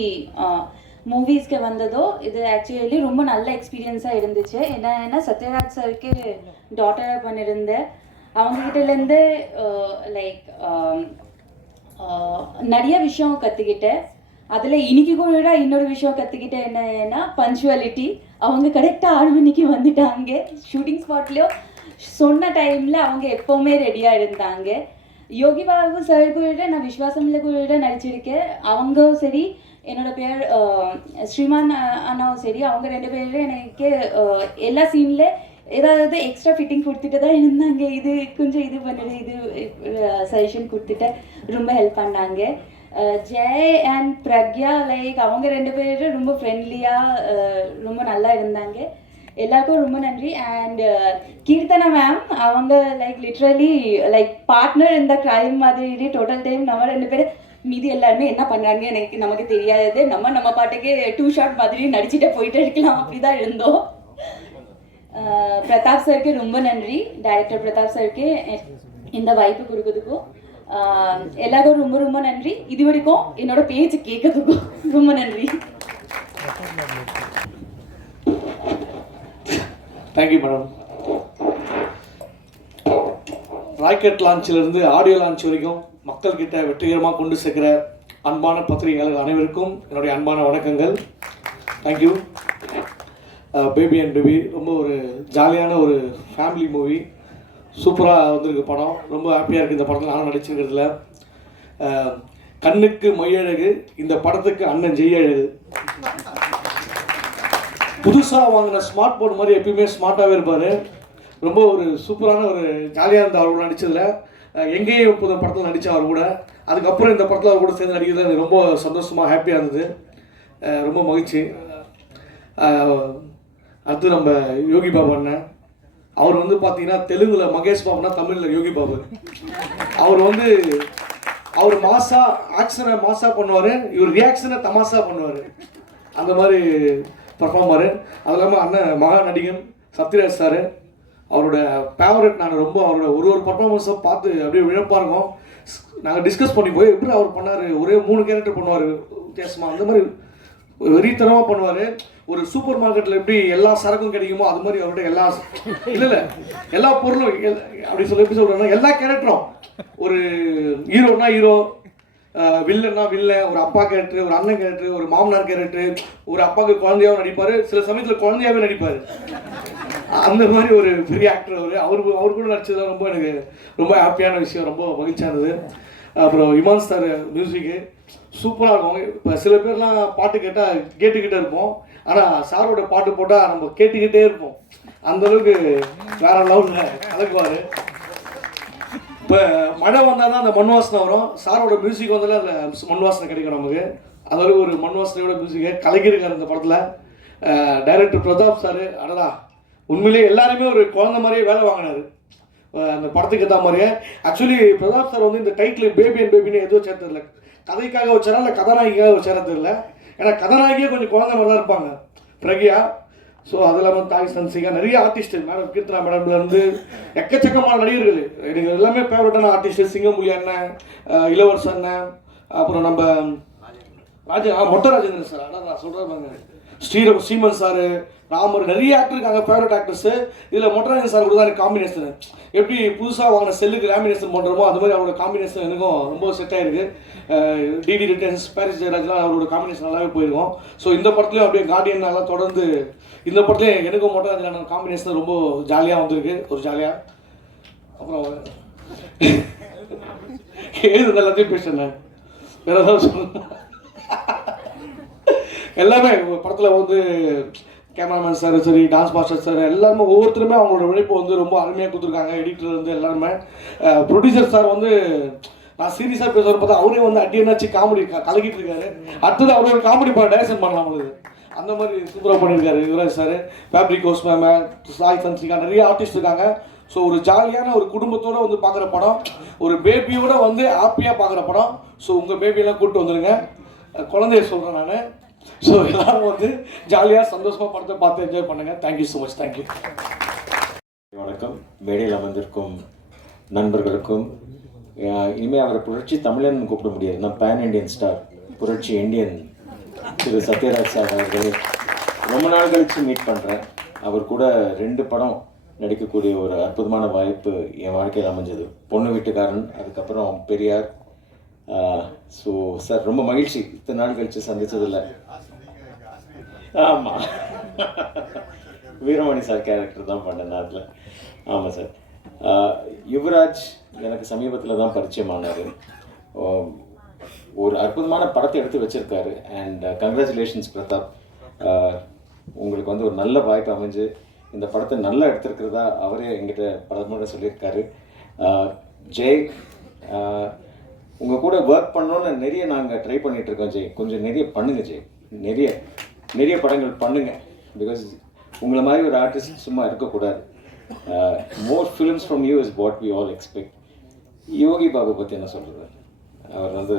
மூவிஸ்க்கு வந்ததோ இது ஆக்சுவலி ரொம்ப நல்ல எக்ஸ்பீரியன்ஸாக இருந்துச்சு. ஏன்னா சத்யராஜ் சாருக்கு டாட்டராக பண்ணியிருந்தேன். அவங்ககிட்டலேருந்து லைக் நிறைய விஷயம் கற்றுக்கிட்டேன். அதில் இன்னைக்கு கூட இன்னொரு விஷயம் கற்றுக்கிட்டேன். என்னன்னா பஞ்சுவாலிட்டி. அவங்க கரெக்டாக 6 மணிக்கு வந்துட்டாங்க. ஷூட்டிங் ஸ்பாட்லேயும் சொன்ன டைமில் அவங்க எப்போவுமே ரெடியாக இருந்தாங்க. யோகி பாபு சார் கூட நான் விஸ்வாசமில் கூட நடிச்சிருக்கேன். அவங்க சரி, என்னோட பேர் ஸ்ரீமான் அண்ணாவும் சரி, அவங்க 2 பேரும் எனக்கு எல்லா சீனில் ஏதாவது எக்ஸ்ட்ரா ஃபிட்டிங் கொடுத்துட்டு தான் இருந்தாங்க. இது கொஞ்சம் இது பண்ணிடு, இது சஜஷன் கொடுத்துட்டு ரொம்ப ஹெல்ப் பண்ணாங்க. ஜெய் அண்ட் பிரக்யா லைக் அவங்க 2 பேரும் ரொம்ப ஃப்ரெண்ட்லியாக ரொம்ப நல்லா இருந்தாங்க. எல்லாருக்கும் ரொம்ப நன்றி. அண்ட் கீர்த்தனா மேம், அவங்க லைக் லிட்ரலி லைக் பார்ட்னர் இந்த கிரைம் மாதிரி டோட்டல் டைம் நம்ம 2 பேரும் மீதி எல்லாருமே என்ன பண்ணுறாங்க நமக்கு தெரியாது. நம்ம பாட்டுக்கு 2 ஷாட் மாதிரி நடிச்சுட்டே போயிட்டே இருக்கலாம், அப்படி தான் இருந்தோம். பிரதாப் சாருக்கு ரொம்ப நன்றி, டைரக்டர் பிரதாப் சாருக்கு இந்த வாய்ப்பு கொடுக்கறதுக்கும். எல்லாருக்கும் ரொம்ப ரொம்ப நன்றி. இது வரைக்கும் என்னோட பேச்சு கேட்கறதுக்கும் ரொம்ப நன்றி. Thank you madam. ராக்கெட் லான்ச்சிலிருந்து ஆடியோ லான்ச் வரைக்கும் மக்கள்கிட்ட வெற்றிகரமாக கொண்டு சேர்க்கிற அன்பான பத்திரிகையாளர்கள் அனைவருக்கும் என்னுடைய அன்பான வணக்கங்கள். தேங்க்யூ. பேபி அண்ட் பேபி ரொம்ப ஒரு ஜாலியான ஒரு ஃபேமிலி மூவி. சூப்பராக வந்திருக்கு படம். ரொம்ப ஹாப்பியாக இருக்குது இந்த படத்தில் நானும் நடிச்சிருக்கிறதுல. கண்ணுக்கு மையழகு, இந்த படத்துக்கு அண்ணன் ஜெய் அழகு. புதுசாக வாங்கின ஸ்மார்ட் போர்டு மாதிரி எப்பயுமே ஸ்மார்ட்டாகவே இருப்பார். ரொம்ப ஒரு சூப்பரான ஒரு ஜாலியாக இருந்த அவர் கூட நடித்ததில். எங்கேயும் இப்போது படத்தில் நடித்த அவர் கூட, அதுக்கப்புறம் இந்த படத்தில் அவர் கூட சேர்ந்து நடிக்கிறது எனக்கு ரொம்ப சந்தோஷமாக ஹாப்பியாக இருந்தது. ரொம்ப மகிழ்ச்சி. அடுத்து நம்ம யோகி பாபு அண்ணன். அவர் வந்து பார்த்தீங்கன்னா தெலுங்கில் மகேஷ் பாபுனா தமிழில் யோகி பாபு. அவர் மாசா ஆக்ஷனை மாசா பண்ணுவார், இவர் ரியாக்ஷனை தமாஷா பண்ணுவார். அந்த மாதிரி பர்ஃபார்மரு. அது இல்லாமல் அண்ணன் மகா நடிகன் சத்யராஜ் சார், அவரோட ஃபேவரட். நான் ரொம்ப அவரோட ஒரு பர்ஃபார்மன்ஸை பார்த்து அப்படியே விழப்பாக இருக்கும். நாங்கள் டிஸ்கஸ் பண்ணி போய் எப்படி அவர் பண்ணார், ஒரே 3 கேரக்டர் பண்ணுவார் வித்தியாசமாக. அந்த மாதிரி வெறித்தனமாக பண்ணுவார். ஒரு சூப்பர் மார்க்கெட்டில் எப்படி எல்லா சரக்கும் கிடைக்குமோ அது மாதிரி அவர்கிட்ட எல்லா பொருளும் அப்படி எப்படி சொல்கிறேன்னா எல்லா கேரக்டரும். ஒரு ஹீரோனா ஹீரோ, வில்லன்னா வில்லன், ஒரு அப்பா கேரக்டர், ஒரு அண்ணன் கேரக்டர், ஒரு மாமனார் கேரக்டர், ஒரு அப்பாவுக்கு குழந்தையாகவும் நடிப்பார், சில சமயத்தில் குழந்தையாகவே நடிப்பார். அந்த மாதிரி ஒரு பெரிய ஆக்டர் அவர் கூட நடிச்சதுலாம் ரொம்ப எனக்கு ரொம்ப ஹாப்பியான விஷயம், ரொம்ப மகிழ்ச்சியானது. அப்புறம் இமான் சார் மியூசிக்கு சூப்பராக இருக்கும். இப்போ சில பேர்லாம் பாட்டு கேட்டால் கேட்டுக்கிட்டே இருப்போம், ஆனால் சாரோட பாட்டு போட்டால் நம்ம கேட்டுக்கிட்டே இருப்போம். அந்தளவுக்கு வேற லெவலில் கலக்குவார். இப்போ மழை வந்தால் தான் அந்த மண் வாசனை வரும். சாரோட மியூசிக் வந்தாலும் அதில் மண் வாசனை கிடைக்கும் நமக்கு. அந்தளவுக்கு ஒரு மண் வாசனையோட மியூசிக்கை கலக்கியிருக்காரு இந்த படத்தில். டைரக்டர் பிரதாப் சார், அடடா உண்மையிலே எல்லாருமே ஒரு குழந்தை மாதிரியே வேலை வாங்கினார். அந்த படத்துக்கு ஏற்ற மாதிரியே. ஆக்சுவலி பிரதாப் சார் வந்து இந்த டைட்டில் பேபி அண்ட் பேபின்னு எதுவும் சேர்த்ததில்ல, கதைக்காக வச்சாரா இல்லை கதாநாயகிக்காக வச்சாரது இல்லை. ஏன்னா கதாநாயகியே கொஞ்சம் குழந்தை மாதிரி தான் இருப்பாங்க பிரக்யா. ஸோ அது இல்லாமல் தாய் சன்சிகா, நிறைய ஆர்டிஸ்ட்டு, மேடம் கீர்த்தனா மேடம்லேருந்து எக்கச்சக்கமான நடிகர்கள், எனக்கு எல்லாமே ஃபேவரட்டான ஆர்டிஸ்ட்டு. சிங்கமொழி அண்ணன், இளவரசன் அண்ணன், அப்புறம் நம்ம மொட்டை ராஜேந்திரன் சார், ஆனால் நான் சொல்கிறேன் ஸ்ரீமன் சார், ராமர், நிறைய ஆக்டர் இருக்காங்க ஃபேவரட் ஆக்டர்ஸு. இதில் மொட்டை ராஜேந்திரன் சார் கூட தான் எனக்கு காம்பினேஷன், எப்படி புதுசாக வாங்கின செல்லுக்கு லேமினேஷன் பண்ணுறோமோ அது மாதிரி அவரோட காம்பினேஷன் எனக்கும் ரொம்ப செட் ஆகிருக்கு. டிடி ரிட்டர்ன்ஸ், பாரிஸ் ஜெயராஜ்லாம் அவரோட காம்பினேஷன் நல்லாவே போயிருக்கும். ஸோ இந்த படத்துலையும் அப்படியே கார்டியன் நல்லா தொடர்ந்து இந்த படத்துலேயும் எனக்கும் மொட்டை ராஜேந்திரன் காம்பினேஷன் ரொம்ப ஜாலியாக வந்திருக்கு, ஒரு ஜாலியாக. அப்புறம் ஏது எல்லாத்தையும் பேசுகிறேன், வேறு ஏதாவது சொல்லணும். எல்லாமே படத்தில் வந்து கேமராமேன் சார் சரி, டான்ஸ் மாஸ்டர் சார், எல்லாருமே ஒவ்வொருத்தருமே அவங்களோட உழைப்பு வந்து ரொம்ப அருமையாக கொடுத்துருக்காங்க. எடிட்டர் வந்து எல்லாருமே, ப்ரொடியூசர் சார் வந்து நான் சீரியஸாக பேசுகிற பார்த்தா அவரே வந்து அடியனாச்சு காமெடி கலக்கிட்டு இருக்காரு. அடுத்தது அவரே ஒரு காமெடி படம் டைரக்ஷன் பண்ணலாம் அவங்களுக்கு, அந்த மாதிரி சூப்பராக பண்ணியிருக்காரு Yuvraj sir. Fabric house ma'am, Sai Sanchika, நிறைய ஆர்டிஸ்ட் இருக்காங்க. ஸோ ஒரு ஜாலியான ஒரு குடும்பத்தோடு வந்து பார்க்குற படம், ஒரு பேபியோட வந்து ஹாப்பியாக பார்க்குற படம். ஸோ உங்கள் பேபியெல்லாம் கூப்பிட்டு வந்துடுங்க, குழந்தைய சொல்கிறேன் நான். ஸோ எல்லாரும் வந்து ஜாலியாக சந்தோஷமாக படத்தை பார்த்து என்ஜாய் பண்ணுங்கள். Thank you so much. தேங்க்யூ. வணக்கம். மேடையில் அமர்ந்திருக்கும் நண்பர்களுக்கும், இனிமேல் அவரை புரட்சி தமிழன் கூப்பிட முடியாது, நான் பேன் இண்டியன் ஸ்டார், புரட்சி இந்தியன் திரு சத்யராஜ் சார் அவர்கள் ரொம்ப நாள் கழித்து மீட் பண்ணுறேன். அவர் கூட 2 படம் நடிக்கக்கூடிய ஒரு அற்புதமான வாய்ப்பு என் வாழ்க்கையில் அமைஞ்சது. பொண்ணு வீட்டுக்காரன், அதுக்கப்புறம் பெரியார். ஸோ சார் ரொம்ப மகிழ்ச்சி, இத்தனை நாள் கழித்து சந்தித்ததில்லை. ஆமாம், வீரமணி சார் கேரக்டர் தான் பண்ணேன் நான் அதில். ஆமாம் சார். யுவராஜ் எனக்கு சமீபத்தில் தான் பரிச்சயமானார். ஒரு அற்புதமான படத்தை எடுத்து வச்சுருக்காரு. அண்ட் கங்க்ராச்சுலேஷன்ஸ் பிரதாப், உங்களுக்கு வந்து ஒரு நல்ல வாய்ப்பு அமைஞ்சு இந்த படத்தை நல்லா எடுத்திருக்கிறதா அவரே எங்கிட்ட பல முறை சொல்லியிருக்காரு. ஜெய், உங்கள் கூட ஒர்க் பண்ணோன்னு நிறைய நாங்கள் ட்ரை பண்ணிகிட்ருக்கோம். ஜெய், கொஞ்சம் நிறைய பண்ணுங்கள் ஜெய், நிறைய படங்கள் பண்ணுங்கள். பிகாஸ் உங்களை மாதிரி ஒரு ஆர்டிஸ்ட் சும்மா இருக்கக்கூடாது. More films from you is what we all expect. Yogi Babu பற்றி என்ன சொல்கிறது, அவர் வந்து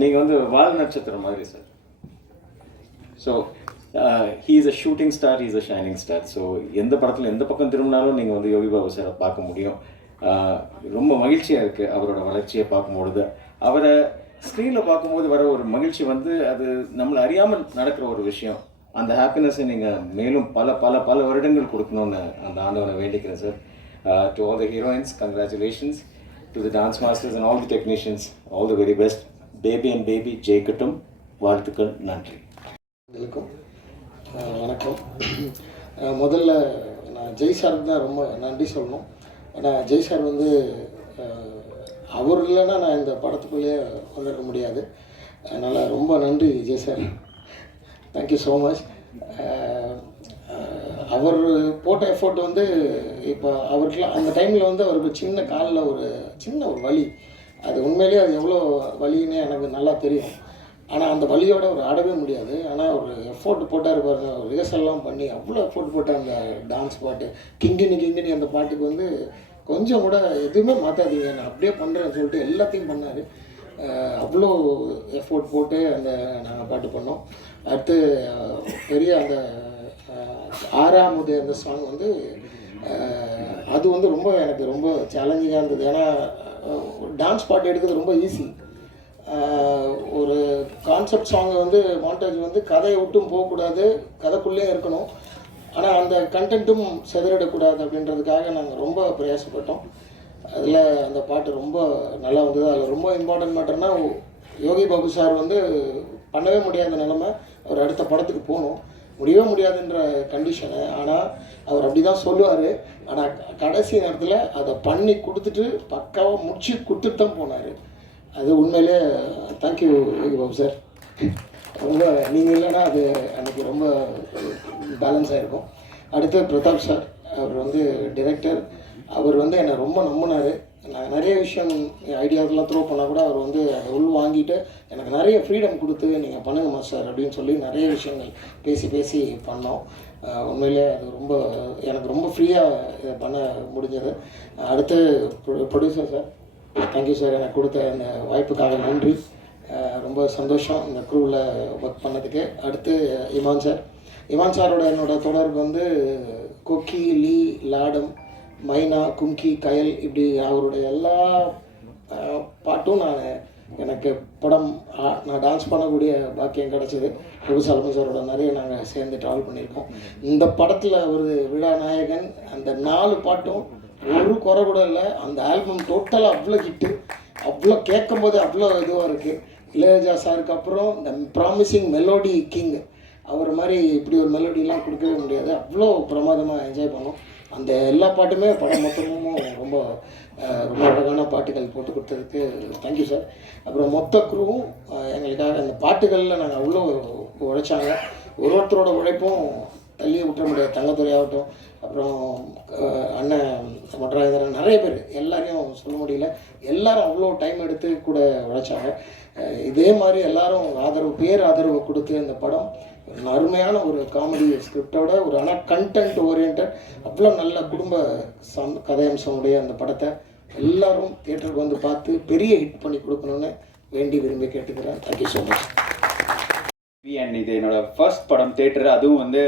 நீங்கள் வந்து வால் நட்சத்திரம் மாதிரி sir. So he is a shooting star, he is a shining star. So எந்த படத்தில் எந்த பக்கம் திரும்பினாலும் நீங்கள் வந்து யோகி பாபு சாரை பார்க்க முடியும். ரொம்ப மகிழ்ச்சியாக இருக்குது அவரோட வளர்ச்சியை பார்க்கும்பொழுது. அவரை ஸ்க்ரீனில் பார்க்கும்போது வர ஒரு மகிழ்ச்சி வந்து அது நம்மளை அறியாமல் நடக்கிற ஒரு விஷயம். அந்த ஹாப்பினஸை நீங்கள் மேலும் பல பல பல வருடங்கள் கொடுக்கணும்னு அந்த ஆண்டவனை வேண்டிக்கிறேன் sir. To all the heroines, congratulations. To the dance masters and all the technicians, all the very best. Baby and Baby ஜெயிக்கட்டும். வாழ்த்துக்கள். நன்றி. வணக்கம். முதல்ல நான் ஜெய் சாருக்கு தான் ரொம்ப நன்றி சொல்லணும். ஏன்னா ஜெய் சார் வந்து அவர் இல்லைன்னா நான் இந்த படத்துக்குள்ளேயே வந்துருக்க முடியாது. அதனால் ரொம்ப நன்றி Jai sir, thank you so much. அவர் போட்ட எஃபோர்ட் வந்து இப்போ அவருக்குலாம் அந்த டைமில் வந்து அவருக்கு சின்ன காலில் ஒரு வலி, அது உண்மையிலேயே அது எவ்வளோ வலின்னு எனக்கு நல்லா தெரியும். ஆனால் அந்த வலியோட ஒரு ஆடவே முடியாது. ஆனால் ஒரு எஃபோர்ட் போட்டார் பாருங்க, ரிஹர்சல்லாம் பண்ணி அவ்வளோ எஃபோர்ட் போட்டார். அந்த டான்ஸ் பாட்டு கிங்கினி அந்த பாட்டுக்கு வந்து கொஞ்சம் கூட எதுவுமே மாற்றாதீங்க, நான் அப்படியே பண்ணுறேன்னு சொல்லிட்டு எல்லாத்தையும் பண்ணார். அவ்வளோ எஃபோர்ட் போட்டு அந்த நாங்கள் பாட்டு பண்ணோம். அடுத்து பெரிய அந்த 6ஆவது அந்த சாங் வந்து அது வந்து ரொம்ப எனக்கு ரொம்ப சேலஞ்சிங்காக இருந்தது. ஏன்னா டான்ஸ் பாட்டு எடுக்கிறது ரொம்ப ஈஸி. ஒரு கான்செப்ட் சாங்கை வந்து மாண்டேஜ் வந்து கதையை விட்டும் போகக்கூடாது, கதைக்குள்ளேயே இருக்கணும். ஆனால் அந்த கண்டென்ட்டும் செதறிடக்கூடாது அப்படின்றதுக்காக நாங்கள் ரொம்ப பிரயாசப்பட்டோம். அதில் அந்த பாட்டு ரொம்ப நல்லா வந்தது. அதில் ரொம்ப இம்பார்ட்டன்ட் மேட்டர்னா யோகி பாபு சார் வந்து பண்ணவே முடியாத நிலைமை, அவர் அடுத்த படத்துக்கு போகணும், முடியவே முடியாதுன்ற கண்டிஷனு. ஆனால் அவர் அப்படி தான் சொல்லுவார். ஆனால் கடைசி நேரத்தில் அதை பண்ணி கொடுத்துட்டு பக்காவாக முடிச்சு கொடுத்துட்டு தான் போனார். அது உண்மையிலே தேங்க்யூ யோகி பாபு சார். ரொம்ப நீங்கள் இல்லைன்னா அது எனக்கு ரொம்ப பேலன்ஸ் ஆகிருக்கும். அடுத்து பிரதாப் சார், அவர் வந்து டைரக்டர். அவர் வந்து என்னை ரொம்ப நம்பினார். நான் நிறைய விஷயம் ஐடியாஸ்லாம் த்ரோ பண்ணால் கூட அவர் வந்து அதை உள் வாங்கிட்டு எனக்கு நிறைய ஃப்ரீடம் கொடுத்து நீங்கள் பண்ணுங்க மாஸ்டர் அப்படின்னு சொல்லி நிறைய விஷயங்கள் பேசி பண்ணோம். உண்மையிலே அது ரொம்ப எனக்கு ரொம்ப ஃப்ரீயாக இதை பண்ண முடிஞ்சது. அடுத்து ப்ரொடியூசர் சார், தேங்க்யூ சார், எனக்கு கொடுத்த அந்த வாய்ப்புக்காக நன்றி. ரொம்ப சந்தோஷம் இந்த க்ரூவில் ஒர்க் பண்ணதுக்கு. அடுத்து இமான் சாரோட என்னோடய தொடர்பு வந்து கொக்கி, லீ, லாடம், மைனா, கும்கி, கயல், இப்படி அவருடைய எல்லா பாட்டும் எனக்கு படம் நான் டான்ஸ் பண்ணக்கூடிய பாக்கியம் கிடச்சிது. பிரபுசாலமி சாரோட நிறைய நாங்கள் சேர்ந்து ட்ராவல் பண்ணியிருக்கோம். இந்த படத்தில் ஒரு விழா நாயகன், அந்த 4 பாட்டும் ஒரு குறை கூட இல்லை. அந்த ஆல்பம் டோட்டலாக அவ்வளோ ஹிட்டு, அவ்வளோ கேட்கும்போது அவ்வளோ இதுவாக இருக்குது. இளையராஜா சாருக்கு அப்புறம் இந்த ப்ராமிசிங் மெலோடி கிங், அவர் மாதிரி இப்படி ஒரு மெலோடிலாம் கொடுக்கவே முடியாது. அவ்வளோ பிரமாதமாக என்ஜாய் பண்ணோம். அந்த எல்லா பாட்டுமே படம் மொத்தமும் ரொம்ப ரொம்ப அழகான பாட்டுகள் போட்டு கொடுத்ததுக்கு தேங்க்யூ சார். அப்புறம் மொத்த குருவும் எங்களுக்காக அந்த பாட்டுகளில் நாங்கள் அவ்வளோ உழைச்சாங்க. ஒருத்தரோட உழைப்பும் தள்ளியே விட்டுற முடியாது. தங்கத்துறை ஆகட்டும், அப்புறம் அண்ணன் மொட்டராஜேந்திரன், நிறைய பேர், எல்லாரையும் சொல்ல முடியல. எல்லாரும் அவ்வளோ டைம் எடுத்து கூட உழைச்சாங்க. இதே மாதிரி எல்லாரும் ஆதரவு கொடுத்து அந்த படம் அருமையான ஒரு காமெடி ஸ்கிரிப்டோட ஒரு ஆனால் கண்டென்ட் ஓரியன்ட் அவ்வளோ நல்ல குடும்ப கதையம்சமுடைய அந்த படத்தை எல்லாரும் தியேட்டருக்கு வந்து பார்த்து பெரிய ஹிட் பண்ணி கொடுக்கணும்னு வேண்டி விரும்பி கேட்டுக்கிறேன். Thank you so much. அண்ட் இது என்னோட ஃபர்ஸ்ட் படம் தியேட்டர். அதுவும் வந்து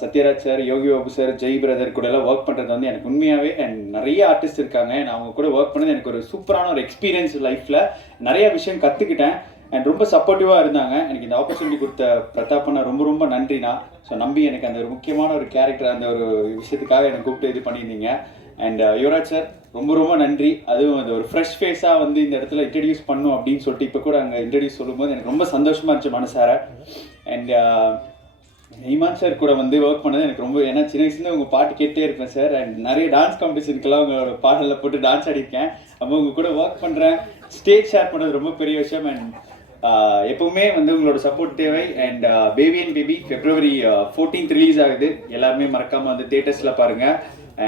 சத்யராஜ் சார், யோகி பாபு சார், ஜெய் பிரதர் கூட எல்லாம் ஒர்க் பண்ணுறது வந்து எனக்கு உண்மையாகவே அண்ட் நிறைய ஆர்டிஸ்ட் இருக்காங்க. நான் அவங்க கூட ஒர்க் பண்ணது எனக்கு ஒரு சூப்பரான ஒரு எக்ஸ்பீரியன்ஸ். லைஃப்பில் நிறைய விஷயம் கற்றுக்கிட்டேன் அண்ட் ரொம்ப சப்போர்ட்டிவாக இருந்தாங்க. எனக்கு இந்த ஆப்பர்ச்சுனிட்டி கொடுத்த பிரதாப்பண்ணா ரொம்ப ரொம்ப நன்றிண்ணா. ஸோ நம்பி எனக்கு அந்த ஒரு முக்கியமான ஒரு கேரக்டர், அந்த ஒரு விஷயத்துக்காக எனக்கு கூப்பிட்டு இது பண்ணியிருந்தீங்க. அண்ட் யுவராஜ் சார் ரொம்ப ரொம்ப நன்றி. அதுவும் அது ஒரு ஃப்ரெஷ் ஃபேஸாக வந்து இந்த இடத்துல இன்ட்ரடியூஸ் பண்ணும் அப்படின்னு சொல்லிட்டு இப்போ கூட அங்கே இன்ட்ரடியூஸ் சொல்லும்போது எனக்கு ரொம்ப சந்தோஷமாக இருந்துச்சு மனசார. அண்ட் இமான் சார் கூட வந்து ஒர்க் பண்ணது எனக்கு ரொம்ப, ஏன்னா சின்ன வயசுலேருந்து உங்கள் பாட்டு கேட்டே இருப்பேன் சார். அண்ட் நிறைய டான்ஸ் காம்படிஷனுக்கெல்லாம் உங்களோட பாடலில் போட்டு டான்ஸ் ஆடிருக்கேன். அப்போ உங்கள் கூட ஒர்க் பண்ணுறேன், ஸ்டேஜ் ஷேர் பண்ணுறது ரொம்ப பெரிய விஷயம். அண்ட் எப்பவுமே வந்து உங்களோட சப்போர்ட் தேவை. And baby and baby February 14th release ஆகுது. எல்லாருமே மறக்காமல் வந்து தியேட்டர்ஸில் பாருங்கள்.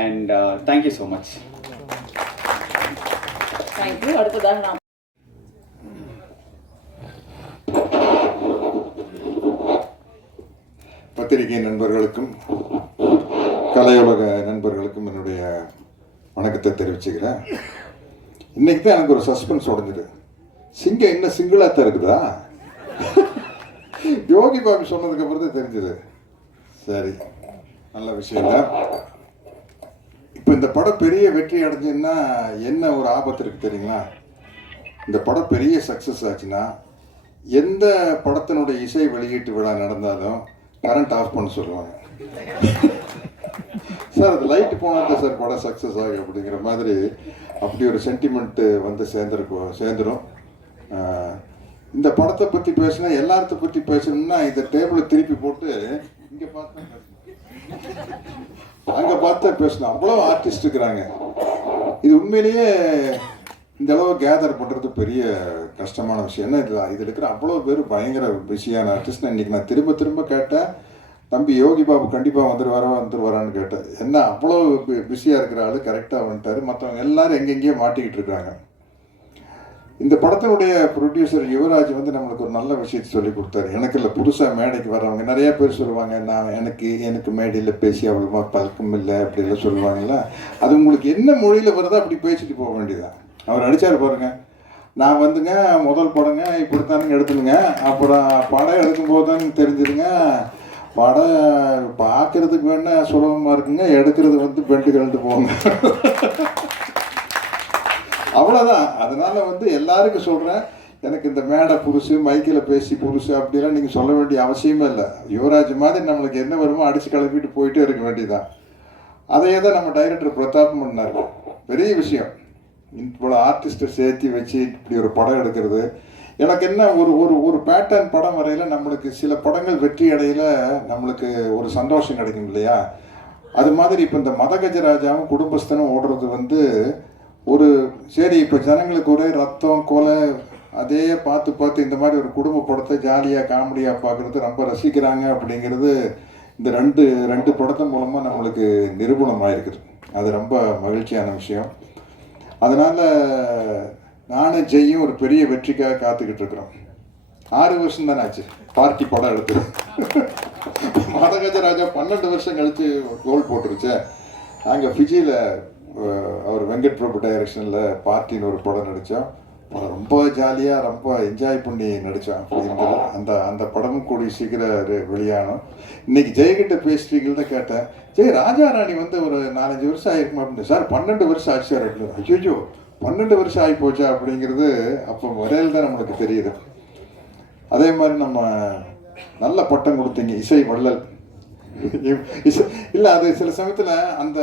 And thank you so much. Thank you. அடுத்ததாக நான் பத்திரிகை நண்பர்களுக்கும் கலையுலக நண்பர்களுக்கும் என்னுடைய வணக்கத்தை தெரிவிச்சுக்கிறேன். இன்னைக்கு தான் எனக்கு ஒரு சஸ்பென்ஸ் உடஞ்சிது. சிங்கம் இன்னும் சிங்கிளாக தான் இருக்குதா? யோகி பாபு சொன்னதுக்கு அப்புறம் தான் தெரிஞ்சது. சரி, நல்ல விஷயம் இல்லை. இப்போ இந்த படம் பெரிய வெற்றி அடைஞ்சுன்னா என்ன ஒரு ஆபத்து இருக்குது தெரியுங்களா? இந்த படம் பெரிய சக்ஸஸ் ஆச்சுன்னா எந்த படத்தினுடைய இசை வெளியீட்டு விழா நடந்தாலும் கரண்ட் ஆஃப் பண்ண சொல்லுவாங்க. சார் அது லைட்டு போனால் தான் சார் படம் சக்ஸஸ் ஆகும் அப்படிங்கிற மாதிரி அப்படி ஒரு சென்டிமெண்ட்டு வந்து சேர்ந்துடும். இந்த படத்தை பற்றி பேசினா எல்லாத்த பற்றி பேசணும்னா இந்த டேபிளை திருப்பி போட்டு இங்கே பார்த்தா அங்கே பார்த்தா பேசணும். அவ்வளோ ஆர்டிஸ்ட் இருக்கிறாங்க. இது உண்மையிலேயே இந்த அளவு கேதர் பண்ணுறது பெரிய கஷ்டமான விஷயம். என்ன இதில் இருக்கிற அவ்வளோ பேர் பயங்கர பிஸியான ஆர்டிஸ்ட். இன்றைக்கி நான் திரும்ப கேட்டேன், தம்பி யோகி பாபு கண்டிப்பாக வந்துருவாரான்னு கேட்டேன். என்ன அவ்வளோ பிஸியாக இருக்கிற ஆள் கரெக்டாக வந்துட்டார். மற்றவங்க எல்லாரும் எங்கெங்கேயோ மாட்டிக்கிட்டு இருக்காங்க. இந்த படத்தினுடைய ப்ரொடியூசர் யுவராஜ் வந்து நம்மளுக்கு ஒரு நல்ல விஷயத்தை சொல்லி கொடுத்தாரு. எனக்கு இல்லை, புதுசாக மேடைக்கு வர்றவங்க நிறைய பேர் சொல்லுவாங்க, நான் எனக்கு மேடையில் பேசி அவ்வளோவா பழக்கம் இல்லை அப்படிலாம் சொல்லுவாங்கல்ல. அது உங்களுக்கு என்ன மொழியில் வருதோ அப்படி பேசிட்டு போக வேண்டியதான். அவர் அடித்தார் பாருங்க, நான் வந்துங்க முதல் படங்க இப்படித்தானுங்க எடுத்துனுங்க, அப்புறம் படம் எடுக்கும்போது தானுங்க தெரிஞ்சுதுங்க, படம் பார்க்கறதுக்கு வேணா சுலபமாக இருக்குங்க, எடுக்கிறது வந்து பெண்டு கழண்டு போங்க. அவ்வளோதான். அதனால் வந்து எல்லாருக்கும் சொல்கிறேன், எனக்கு இந்த மேடை புதுசு, மைக்கில் பேசி புதுசு அப்படிலாம் நீங்கள் சொல்ல வேண்டிய அவசியமே இல்லை. யுவராஜ் மாதிரி நம்மளுக்கு என்ன வருமோ அடித்து கிளப்பிட்டு போயிட்டே இருக்க வேண்டியதான். அதையே தான் நம்ம டைரக்டர் பிரதாப் பண்ணார். பெரிய விஷயம். இவ்வளோ ஆர்டிஸ்ட்டை சேர்த்து வச்சு இப்படி ஒரு படம் எடுக்கிறது. எனக்கு என்ன ஒரு பேட்டர்ன் படம் வரையில் நம்மளுக்கு சில படங்கள் வெற்றி அடையில் நம்மளுக்கு ஒரு சந்தோஷம் கிடைக்கும் இல்லையா? அது மாதிரி இப்போ இந்த மதகஜராஜாவும் குடும்பஸ்தனும் ஓடுறது வந்து ஒரு சரி, இப்போ ஜனங்களுக்கு ஒரே ரத்தம் கொலை அதே பார்த்து இந்த மாதிரி ஒரு குடும்ப படத்தை ஜாலியாக காமெடியாக பார்க்குறது ரொம்ப ரசிக்கிறாங்க அப்படிங்கிறது இந்த ரெண்டு படத்தின் மூலமாக நம்மளுக்கு நிரூபணம் ஆகிருக்குது. அது ரொம்ப மகிழ்ச்சியான விஷயம். அதனால் நானும் ஜெய்யும் ஒரு பெரிய வெற்றிக்காக காத்துக்கிட்டு இருக்கிறோம். 6 வருஷம் தானே ஆச்சு பார்ட்டி படம் எடுத்து. மதகஜராஜா 12 வருஷம் கழித்து கோல் போட்டுருச்சு. நாங்கள் ஃபிஜியில் அவர் வெங்கட் பிரபு டைரக்ஷனில் பார்ட்டின்னு ஒரு படம் நடித்தோம். படம் ரொம்ப ஜாலியாக ரொம்ப என்ஜாய் பண்ணி நடித்தோம். அப்படின்றது அந்த அந்த படமும் கூடிய சீக்கிரம் வெளியானோம். இன்றைக்கி ஜெயகிட்ட பேசுறீங்கன்னு தான் கேட்டேன். ராஜா ராணி வந்து ஒரு 4-5 வருஷம் ஆகிருக்குமா அப்படின்னு. சார் 12 வருஷம் ஆச்சு சார் அப்படின்னு. ஐயோ 12 வருஷம் ஆகி போச்சா அப்படிங்கிறது அப்போ வரையில் தான் நம்மளுக்கு தெரியுது. அதே மாதிரி நம்ம நல்ல பட்டம் கொடுத்தீங்க, இசை வள்ளல். இல்லை அது சில சமயத்தில் அந்த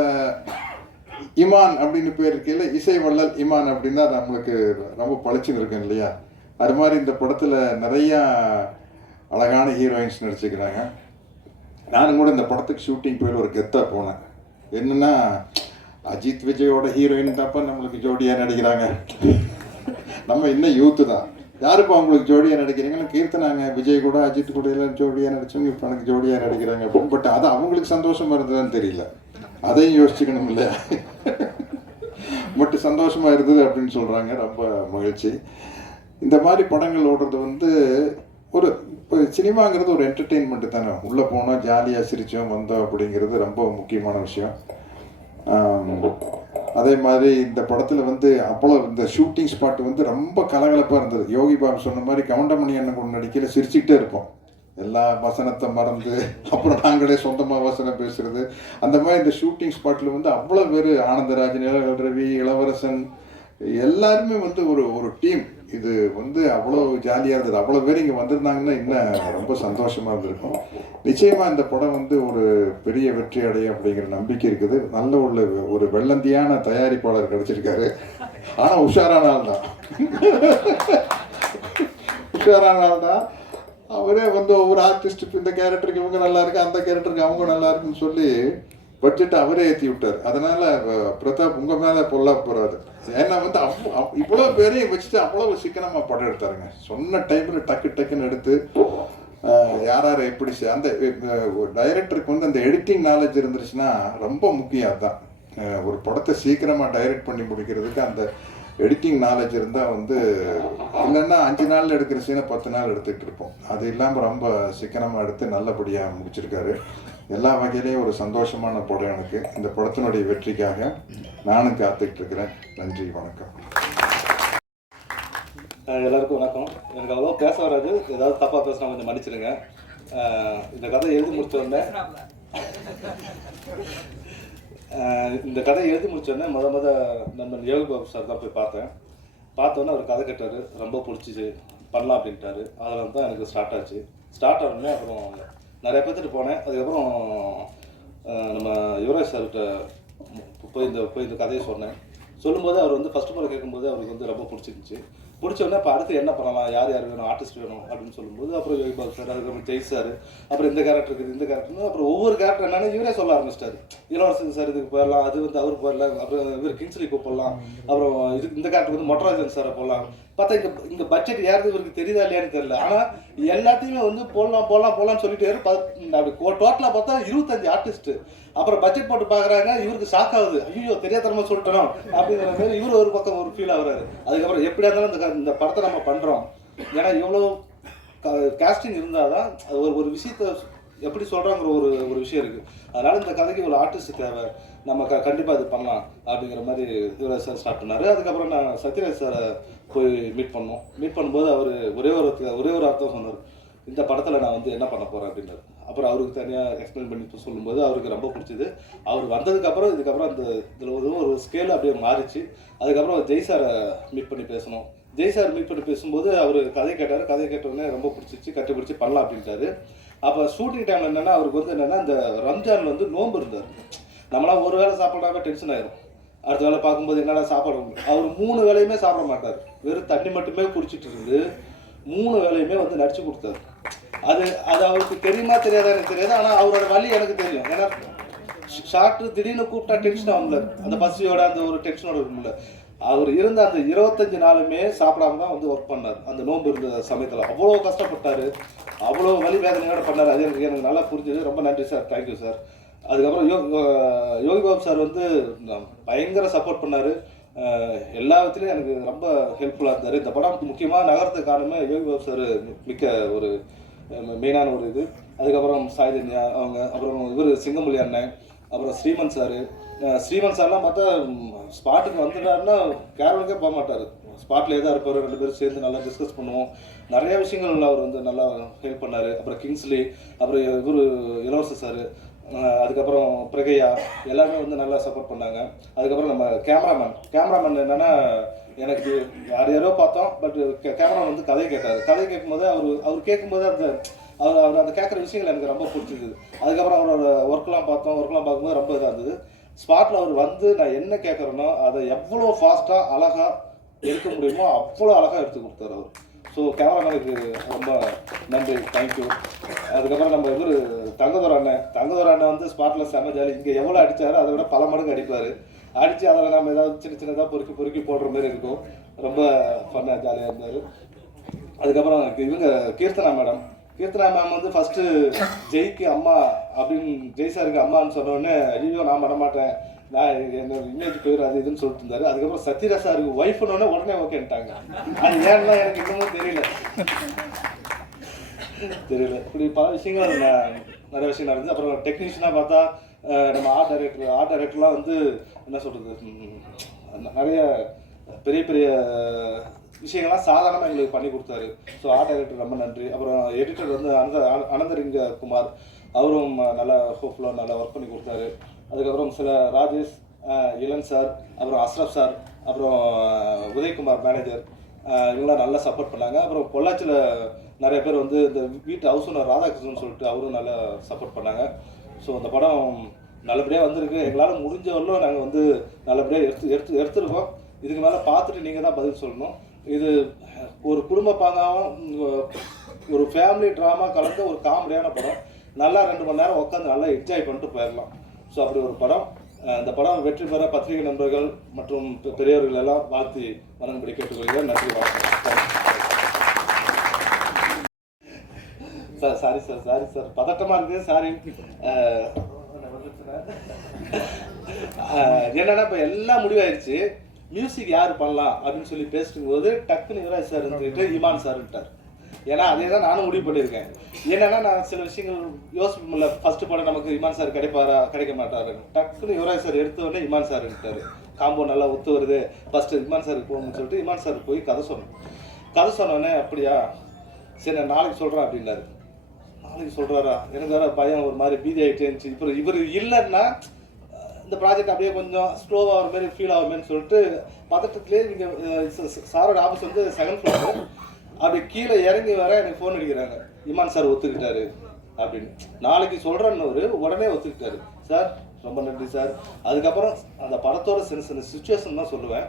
இமான் அப்படின்னு பேர் இருக்கையில் இசை வள்ளல் இமான் அப்படின்னா நம்மளுக்கு ரொம்ப பளிச்சுன்னு இருக்கும் இல்லையா? அது மாதிரி இந்த படத்தில் நிறையா அழகான ஹீரோயின்ஸ் நடிச்சுக்கிறாங்க. நானும் கூட இந்த படத்துக்கு ஷூட்டிங் போய் ஒரு கெத்தாக போனேன். என்னென்னா அஜித் விஜயோட ஹீரோயின் தாப்பா நம்மளுக்கு ஜோடியாக நடிக்கிறாங்க. நம்ம இன்னும் யூத்து தான், யாருப்பா அவங்களுக்கு ஜோடியாக நடிக்கிறீங்கன்னு கீர்த்தனாங்க. விஜய் கூட அஜித் கூட எல்லாம் ஜோடியாக நடிச்சவங்க இப்போ எனக்கு ஜோடியாக நடிக்கிறாங்க அப்படின்னு. பட் அது அவங்களுக்கு சந்தோஷமாக இருந்ததுன்னு தெரியல, அதையும் யோசிச்சுக்கணும் இல்லையா? மட்டும் சந்தோஷமாக இருந்தது அப்படின்னு சொல்கிறாங்க. ரொம்ப மகிழ்ச்சி. இந்த மாதிரி படங்கள் ஓடுறது வந்து ஒரு இப்போ சினிமாங்கிறது ஒரு என்டர்டெயின்மெண்ட்டு தானே. உள்ளே போனோம், ஜாலியாக சிரித்தோம் வந்தோம் அப்படிங்கிறது ரொம்ப முக்கியமான விஷயம். அதே மாதிரி இந்த படத்தில் வந்து அவ்வளோ இந்த ஷூட்டிங் ஸ்பாட் வந்து ரொம்ப கலகலப்பாக இருந்தது. யோகி பாபு சொன்ன மாதிரி கவுண்டமணி அண்ணன் கூட நடிக்கல சிரிச்சுக்கிட்டே இருப்போம். எல்லா வசனத்தை மறந்து அப்புறம் நாங்களே சொந்தமாக வசனம் பேசுகிறது. அந்த மாதிரி இந்த ஷூட்டிங் ஸ்பாட்டில் வந்து அவ்வளோ பேர், ஆனந்தராஜ், நிலகல் ரவி, இளவரசன் எல்லாருமே வந்து ஒரு டீம். இது வந்து அவ்வளோ ஜாலியாக இருந்தது. அவ்வளோ பேர் இங்கே வந்திருந்தாங்கன்னா இன்னும் ரொம்ப சந்தோஷமாக இருந்திருக்கும். நிச்சயமாக இந்த படம் வந்து ஒரு பெரிய வெற்றி அடையும் அப்படிங்கிற நம்பிக்கை இருக்குது. நல்ல ஒரு வெள்ளந்தியான தயாரிப்பாளர் கிடச்சிருக்காரு. ஆனால் உஷாரான ஆள் தான், உஷாரான ஆள் தான். அவரே வந்து ஒவ்வொரு ஆர்டிஸ்ட்டுக்கு இந்த கேரக்டருக்கு இவங்க நல்லா இருக்கு, அந்த கேரக்டருக்கு அவங்க நல்லா இருக்குன்னு சொல்லி பட்ஜெட்டை அவரே ஏற்றி விட்டார். அதனால் பிரதாப் உங்கள் மேலே பொல்லா போகிறாரு. ஏன்னா வந்து இவ்வளோ பேரையும் வச்சுட்டு அவ்வளோ சிக்கனமாக படம் எடுத்தாருங்க. சொன்ன டைமில் டக்குன்னு எடுத்து யார் எப்படி அந்த டைரக்டருக்கு வந்து அந்த எடிட்டிங் நாலேஜ் இருந்துருச்சுன்னா ரொம்ப முக்கியம். அதுதான் ஒரு படத்தை சீக்கிரமாக டைரக்ட் பண்ணி முடிக்கிறதுக்கு அந்த எடிட்டிங் நாலேஜ் இருந்தால் வந்து, இல்லைன்னா 5 நாளில் எடுக்கிற சீனை 10 நாள் எடுத்துகிட்டு இருப்போம். அது இல்லாமல் ரொம்ப சிக்கனமாக எடுத்து நல்லபடியாக முடிச்சிருக்காரு. எல்லா வகையிலையும் ஒரு சந்தோஷமான படம் எனக்கு. இந்த படத்தினுடைய வெற்றிக்காக நானும் காத்துக்கிட்டு இருக்கிறேன். நன்றி, வணக்கம். எல்லாருக்கும் வணக்கம். எனக்கு அவ்வளோ பேச வராது, ஏதாவது தப்பாக பேசினா கொஞ்சம் மன்னிச்சிடுங்க. இந்த கதை எழுதி முடிச்சோடனே நண்பன் யோகி பாபு சார் தான் போய் பார்த்தோன்னே அவர் கதை கேட்டார், ரொம்ப பிடிச்சிச்சு, பண்ணலாம் அப்படின்ட்டாரு. அதில் தான் எனக்கு ஸ்டார்ட் ஆச்சு. ஸ்டார்ட் ஆனோடனே அப்புறம் நிறைய பேர்த்துட்டு போனேன். அதுக்கப்புறம் நம்ம யுவராஜ் சார்கிட்ட போய் இந்த கதையை சொன்னேன். சொல்லும்போது அவர் வந்து ஃபஸ்ட்டு முறை கேட்கும்போது அவருக்கு வந்து ரொம்ப பிடிச்சிருந்துச்சு. பிடிச்சோடனே இப்போ அடுத்து என்ன பண்ணலாம், யார் வேணும், ஆர்டிஸ்ட் வேணும் அப்படின்னு சொல்லும்போது அப்புறம் யோகி பாபு சார், அதுக்கப்புறம் ஜெய் சார், அப்புறம் இந்த கேரக்டர் இருக்குது, இந்த கேரக்டர், அப்புறம் ஒவ்வொரு கேரக்டர் என்னன்னா இவரே சொல்ல ஆரம்பிச்சிட்டாரு. இளவரசன் சார் இதுக்கு போயிடலாம், அது வந்து அவர் போயிடலாம், அப்புறம் இவர் கிங்ஸ்லி கூப்பிடலாம், அப்புறம் இந்த கேரக்டர் வந்து மொட்டராஜன் சாரை போடலாம். பார்த்தா இங்கே பட்ஜெட் யாருக்கு இவருக்கு தெரியுதா இல்லையான்னு தெரியல. ஆனால் எல்லாத்தையுமே வந்து போடலாம்னு சொல்லிட்டு அப்படி டோட்டலாக பார்த்தா 25 ஆர்டிஸ்ட்டு. அப்புறம் பட்ஜெட் போட்டு பார்க்குறாங்க, இவருக்கு ஷாக் ஆகுது, ஐயோ தெரியாதனமா சொல்லிட்டோம் அப்படிங்கிற மாதிரி இவர் ஒரு பக்கம் ஒரு ஃபீல் ஆகுறாரு. அதுக்கப்புறம் எப்படியா இருந்தாலும் இந்த படத்தை நம்ம பண்ணுறோம், ஏன்னா எவ்வளோ காஸ்டிங் இருந்தால் தான் அது ஒரு விஷயத்த எப்படி சொல்கிறாங்கிற ஒரு விஷயம் இருக்குது. அதனால் இந்த கதைக்கு ஒரு ஆர்டிஸ்ட் தேவை, நம்ம கண்டிப்பாக இது பண்ணலாம் அப்படிங்கிற மாதிரி யுவராஜ் சார் ஸ்டார்ட் பண்ணார். அதுக்கப்புறம் நான் சத்யராஜ் சாரை போய் மீட் பண்ணும்போது அவர் ஒரே ஒரு அர்த்தம் சொன்னார், இந்த படத்தில் நான் வந்து என்ன பண்ண போகிறேன் அப்படின்னாரு. அப்புறம் அவருக்கு தனியாக எக்ஸ்பிளைன் பண்ணி சொல்லும்போது அவருக்கு ரொம்ப பிடிச்சிது. அவர் வந்ததுக்கப்புறம் இதுக்கப்புறம் அந்த இதில் ஒரு ஸ்கேல் அப்படியே மாறிச்சு. அதுக்கப்புறம் ஜெய் சாரை மீட் பண்ணி பேசணும். ஜெய் சார் மீட் பண்ணி பேசும்போது அவர் கதை கேட்டவுடனே ரொம்ப பிடிச்சிச்சு, கட்டிப்பிடிச்சி பண்ணலாம் அப்படின்ட்டாரு. அப்போ ஷூட்டிங் டைமில் என்னென்னா அவருக்கு வந்து என்னென்னா இந்த ரம்ஜான் வந்து நோன்பு இருந்தார். நம்மளாம் ஒரு வேளை சாப்பிடாம டென்ஷன் ஆயிரும். அடுத்த வேலை பார்க்கும்போது என்னடா சாப்பாடு, அவர் 3 வேளையுமே சாப்பிட மாட்டார், வெறும் தண்ணி மட்டுமே குடிச்சிட்டு இருந்து 3 வேளையுமே வந்து நடிச்சு கொடுத்தாரு. அது அவருக்கு தெரியுமா தெரியாதா எனக்கு தெரியாது, ஆனால் அவரோட வலி எனக்கு தெரியும். ஏன்னா ஷார்ட்டு திடீர்னு கூப்பிட்டா டென்ஷன் ஆகும்ல, அந்த பசியோட அந்த ஒரு டென்ஷனோட இருக்கும்ல. அவர் இருந்த அந்த 25 நாளுமே சாப்பிடாம தான் வந்து ஒர்க் பண்ணார். அந்த நோன்பு இருந்த சமயத்தில் அவ்வளோ கஷ்டப்பட்டார், அவ்வளோ வலி வேதனையோட பண்ணார். அது எனக்கு நல்லா புரிஞ்சுது. ரொம்ப நன்றி சார், தேங்க்யூ சார். அதுக்கப்புறம் யோகி பாபு சார் வந்து பயங்கர சப்போர்ட் பண்ணார். எல்லா விதத்துலையும் எனக்கு ரொம்ப ஹெல்ப்ஃபுல்லாக இருந்தார். இந்த படம் முக்கியமாக நகரத்துக்கு காரணமே யோகி பாபு சார் மிக்க ஒரு மெயினான ஒரு இது. அதுக்கப்புறம் சாய்தன்யா அவங்க, அப்புறம் இவர் சிங்கமொழி அண்ணன், அப்புறம் ஸ்ரீமன் சார். ஸ்ரீமன் சார்லாம் பார்த்தா ஸ்பாட்டுக்கு வந்துட்டாருன்னா கேரவனுக்கே போக மாட்டார், ஸ்பாட்டில் தான் இருப்பார். 2 பேரும் சேர்ந்து நல்லா டிஸ்கஸ் பண்ணுவோம். நிறைய விஷயங்கள் அவர் வந்து நல்லா ஹெல்ப் பண்ணார். அப்புறம் கிங்ஸ்லி, அப்புறம் இவர் இளவரசர் சார், அதுக்கப்புறம் பிரகையா எல்லாமே வந்து நல்லா சப்போர்ட் பண்ணாங்க. அதுக்கப்புறம் நம்ம கேமராமேன் என்னென்னா, எனக்கு யாரையாரோ பார்த்தோம், பட் கேமராமேன் வந்து கதை கேட்டார். கதை கேட்கும்போது அவர் கேட்கும்போது அவர் அந்த கேட்குற விஷயங்கள் எனக்கு ரொம்ப பிடிச்சிருக்குது. அதுக்கப்புறம் அவரோட ஒர்க்லாம் பார்க்கும்போது ரொம்ப இதாக இருந்தது. ஸ்பாட்டில் அவர் வந்து நான் என்ன கேட்குறேனோ அதை எவ்வளோ ஃபாஸ்ட்டாக அழகாக எடுக்க முடியுமோ அவ்வளோ அழகாக எடுத்து கொடுத்தாரு அவர். ஸோ கேமராமேனுக்கு ரொம்ப நன்றி, தேங்க்யூ. அதுக்கப்புறம் நம்ம இவர் தங்கதோர அண்ணன் வந்து ஸ்பாட்டில் செம்ம ஜாலி. இங்கே எவ்வளோ அடித்தாரோ அதை விட பல மடங்கு அடிப்பார். அடித்து அதில் நம்ம ஏதாவது சின்னதாக பொறுக்கி போடுற மாதிரி இருக்கும். ரொம்ப ஃபன்னாக ஜாலியாக இருந்தார். அதுக்கப்புறம் இவங்க கீர்த்தனா மேம் வந்து ஃபஸ்ட்டு ஜெய்க்கு அம்மா அப்படின்னு, ஜெய் சாருக்கு அம்மான்னு சொன்னோடனே ஐயோ நான் பண்ண மாட்டேன், நான் என்னோட இமேஜ் போயிடும் அது இதுன்னு சொல்லிட்டு இருந்தாரு. அதுக்கப்புறம் சத்யராஜ் சாருக்கு ஒய்ஃப்னோடனே உடனே ஓகேன்ட்டாங்க. அது ஏன்னா எனக்கு இன்னமும் தெரியல. இப்படி பல விஷயங்கள் நிறைய விஷயம் நடந்தது. அப்புறம் டெக்னீஷியனாக பார்த்தா நம்ம ஆர்ட் டைரக்டர்லாம் வந்து என்ன சொல்கிறது, நிறைய பெரிய விஷயங்கள்லாம் சாதாரணமாக எங்களுக்கு பண்ணி கொடுத்தாரு. ஸோ ஆர்ட் டைரக்டர் ரொம்ப நன்றி. அப்புறம் எடிட்டர் வந்து அனந்தரிங்க குமார், அவரும் நல்லா ஹோப்ஃபுல்லாக நல்லா ஒர்க் பண்ணி கொடுத்தாரு. அதுக்கப்புறம் சில ராஜேஷ், இளன் சார், அப்புறம் அஸ்ரப் சார், அப்புறம் உதயகுமார் மேனேஜர், இவங்களாம் நல்லா சப்போர்ட் பண்ணாங்க. அப்புறம் பொள்ளாச்சியில் நிறைய பேர் வந்து இந்த வீட்டு ஹவுஸ் ஓனர் ராதாகிருஷ்ணன் சொல்லிட்டு அவரும் நல்லா சப்போர்ட் பண்ணாங்க. ஸோ அந்த படம் நல்லபடியாக வந்திருக்கு. எங்களால் முடிஞ்சவரையிலும் நாங்கள் வந்து நல்லபடியாக எடுத்துருக்கோம். இதுக்கு மேலே பார்த்துட்டு நீங்கள் தான் பதில் சொல்லணும். இது ஒரு குடும்ப பாங்காகவும் ஒரு ஃபேமிலி ட்ராமா கலந்த ஒரு காமெடியான படம். நல்லா 2 மணி நேரம் உட்காந்து நல்லா என்ஜாய் பண்ணிட்டு போயிடலாம். ஸோ அப்படி ஒரு படம். இந்த படம் வெற்றி பெற பத்திரிகை நண்பர்கள் மற்றும் பெரியவர்கள் எல்லாம் வாழ்த்தி வணங்கும்படி கேட்டுக்கொள்கிறேன். நன்றி, வணக்கம். சாரி சார் பதட்டமாக இருக்குது, சாரி. என்னன்னா இப்போ எல்லாம் முடிவாயிருச்சு, மியூசிக் யார் பண்ணலாம் அப்படின்னு சொல்லி பேசிட்டு போது டக்குன்னு யுவராஜ் சார் இருந்துட்டு இமான் சார்ட்டார். ஏன்னா அதே தான் நானும் முடிவு பண்ணியிருக்கேன். என்னன்னா நான் சில விஷயங்கள் யோசிப்போம்ல, ஃபர்ஸ்ட் படம் நமக்கு இமான் சார் கிடைக்க மாட்டாரு. டக்குன்னு யுவராஜ் சார் எடுத்த உடனே இமான் சார் இருக்காரு. காம்போ நல்லா ஒத்து வருது, ஃபர்ஸ்ட் இமான் சாருக்கு போகணும்னு சொல்லிட்டு இமான் சார் போய் கதை சொன்னோடனே அப்படியா சரி நான் நாளைக்கு சொல்கிறேன் அப்படின்னாரு. நாளைக்கு சொல்கிறாரா, எனக்கு வேற பயம், ஒரு மாதிரி பீதி ஆகிட்டே இருந்துச்சு. இப்போ இவர் இல்லைன்னா இந்த ப்ராஜெக்ட் அப்படியே கொஞ்சம் ஸ்லோவாக ஆகிற மாதிரி ஃபீல் ஆகிற மாதிரி சொல்லிட்டு பதட்டத்துலேயே நீங்கள் சாரோட ஆஃபீஸ் வந்து 2nd ஃப்ளோர், அப்படி கீழே இறங்கி வர எனக்கு ஃபோன் அடிக்கிறாங்க, இமான் சார் ஒத்துக்கிட்டாரு அப்படின்னு. நாளைக்கு சொல்கிறேன்னு உடனே ஒத்துக்கிட்டாரு. சார் ரொம்ப நன்றி சார். அதுக்கப்புறம் அந்த படத்தோட சின்ன சுச்சுவேஷன் தான் சொல்லுவேன்.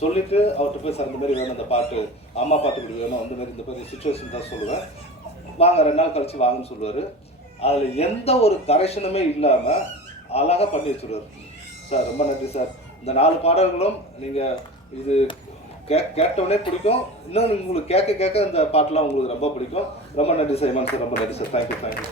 சொல்லிவிட்டு அவர்கிட்ட போய் சார் இந்த மாதிரி வேணும், அந்த பாட்டு அம்மா பாட்டு இப்படி வேணும், அந்த மாதிரி இந்த மாதிரி சுச்சுவேஷன் தான் சொல்லுவேன். வாங்க 2 நாள் கழிச்சு வாங்கன்னு சொல்லுவார். அதில் எந்த ஒரு கரெக்ஷனுமே இல்லாமல் அழகாக பண்ணி வச்சுருவார். சார் ரொம்ப நன்றி சார். இந்த 4 பாடல்களும் நீங்கள் இது கேட்டவுடனே பிடிக்கும். இன்னும் உங்களுக்கு கேட்க இந்த பாட்டெலாம் உங்களுக்கு ரொம்ப பிடிக்கும். ரொம்ப நன்றி சார் இமான் சார், ரொம்ப நன்றி சார். தேங்க்யூ.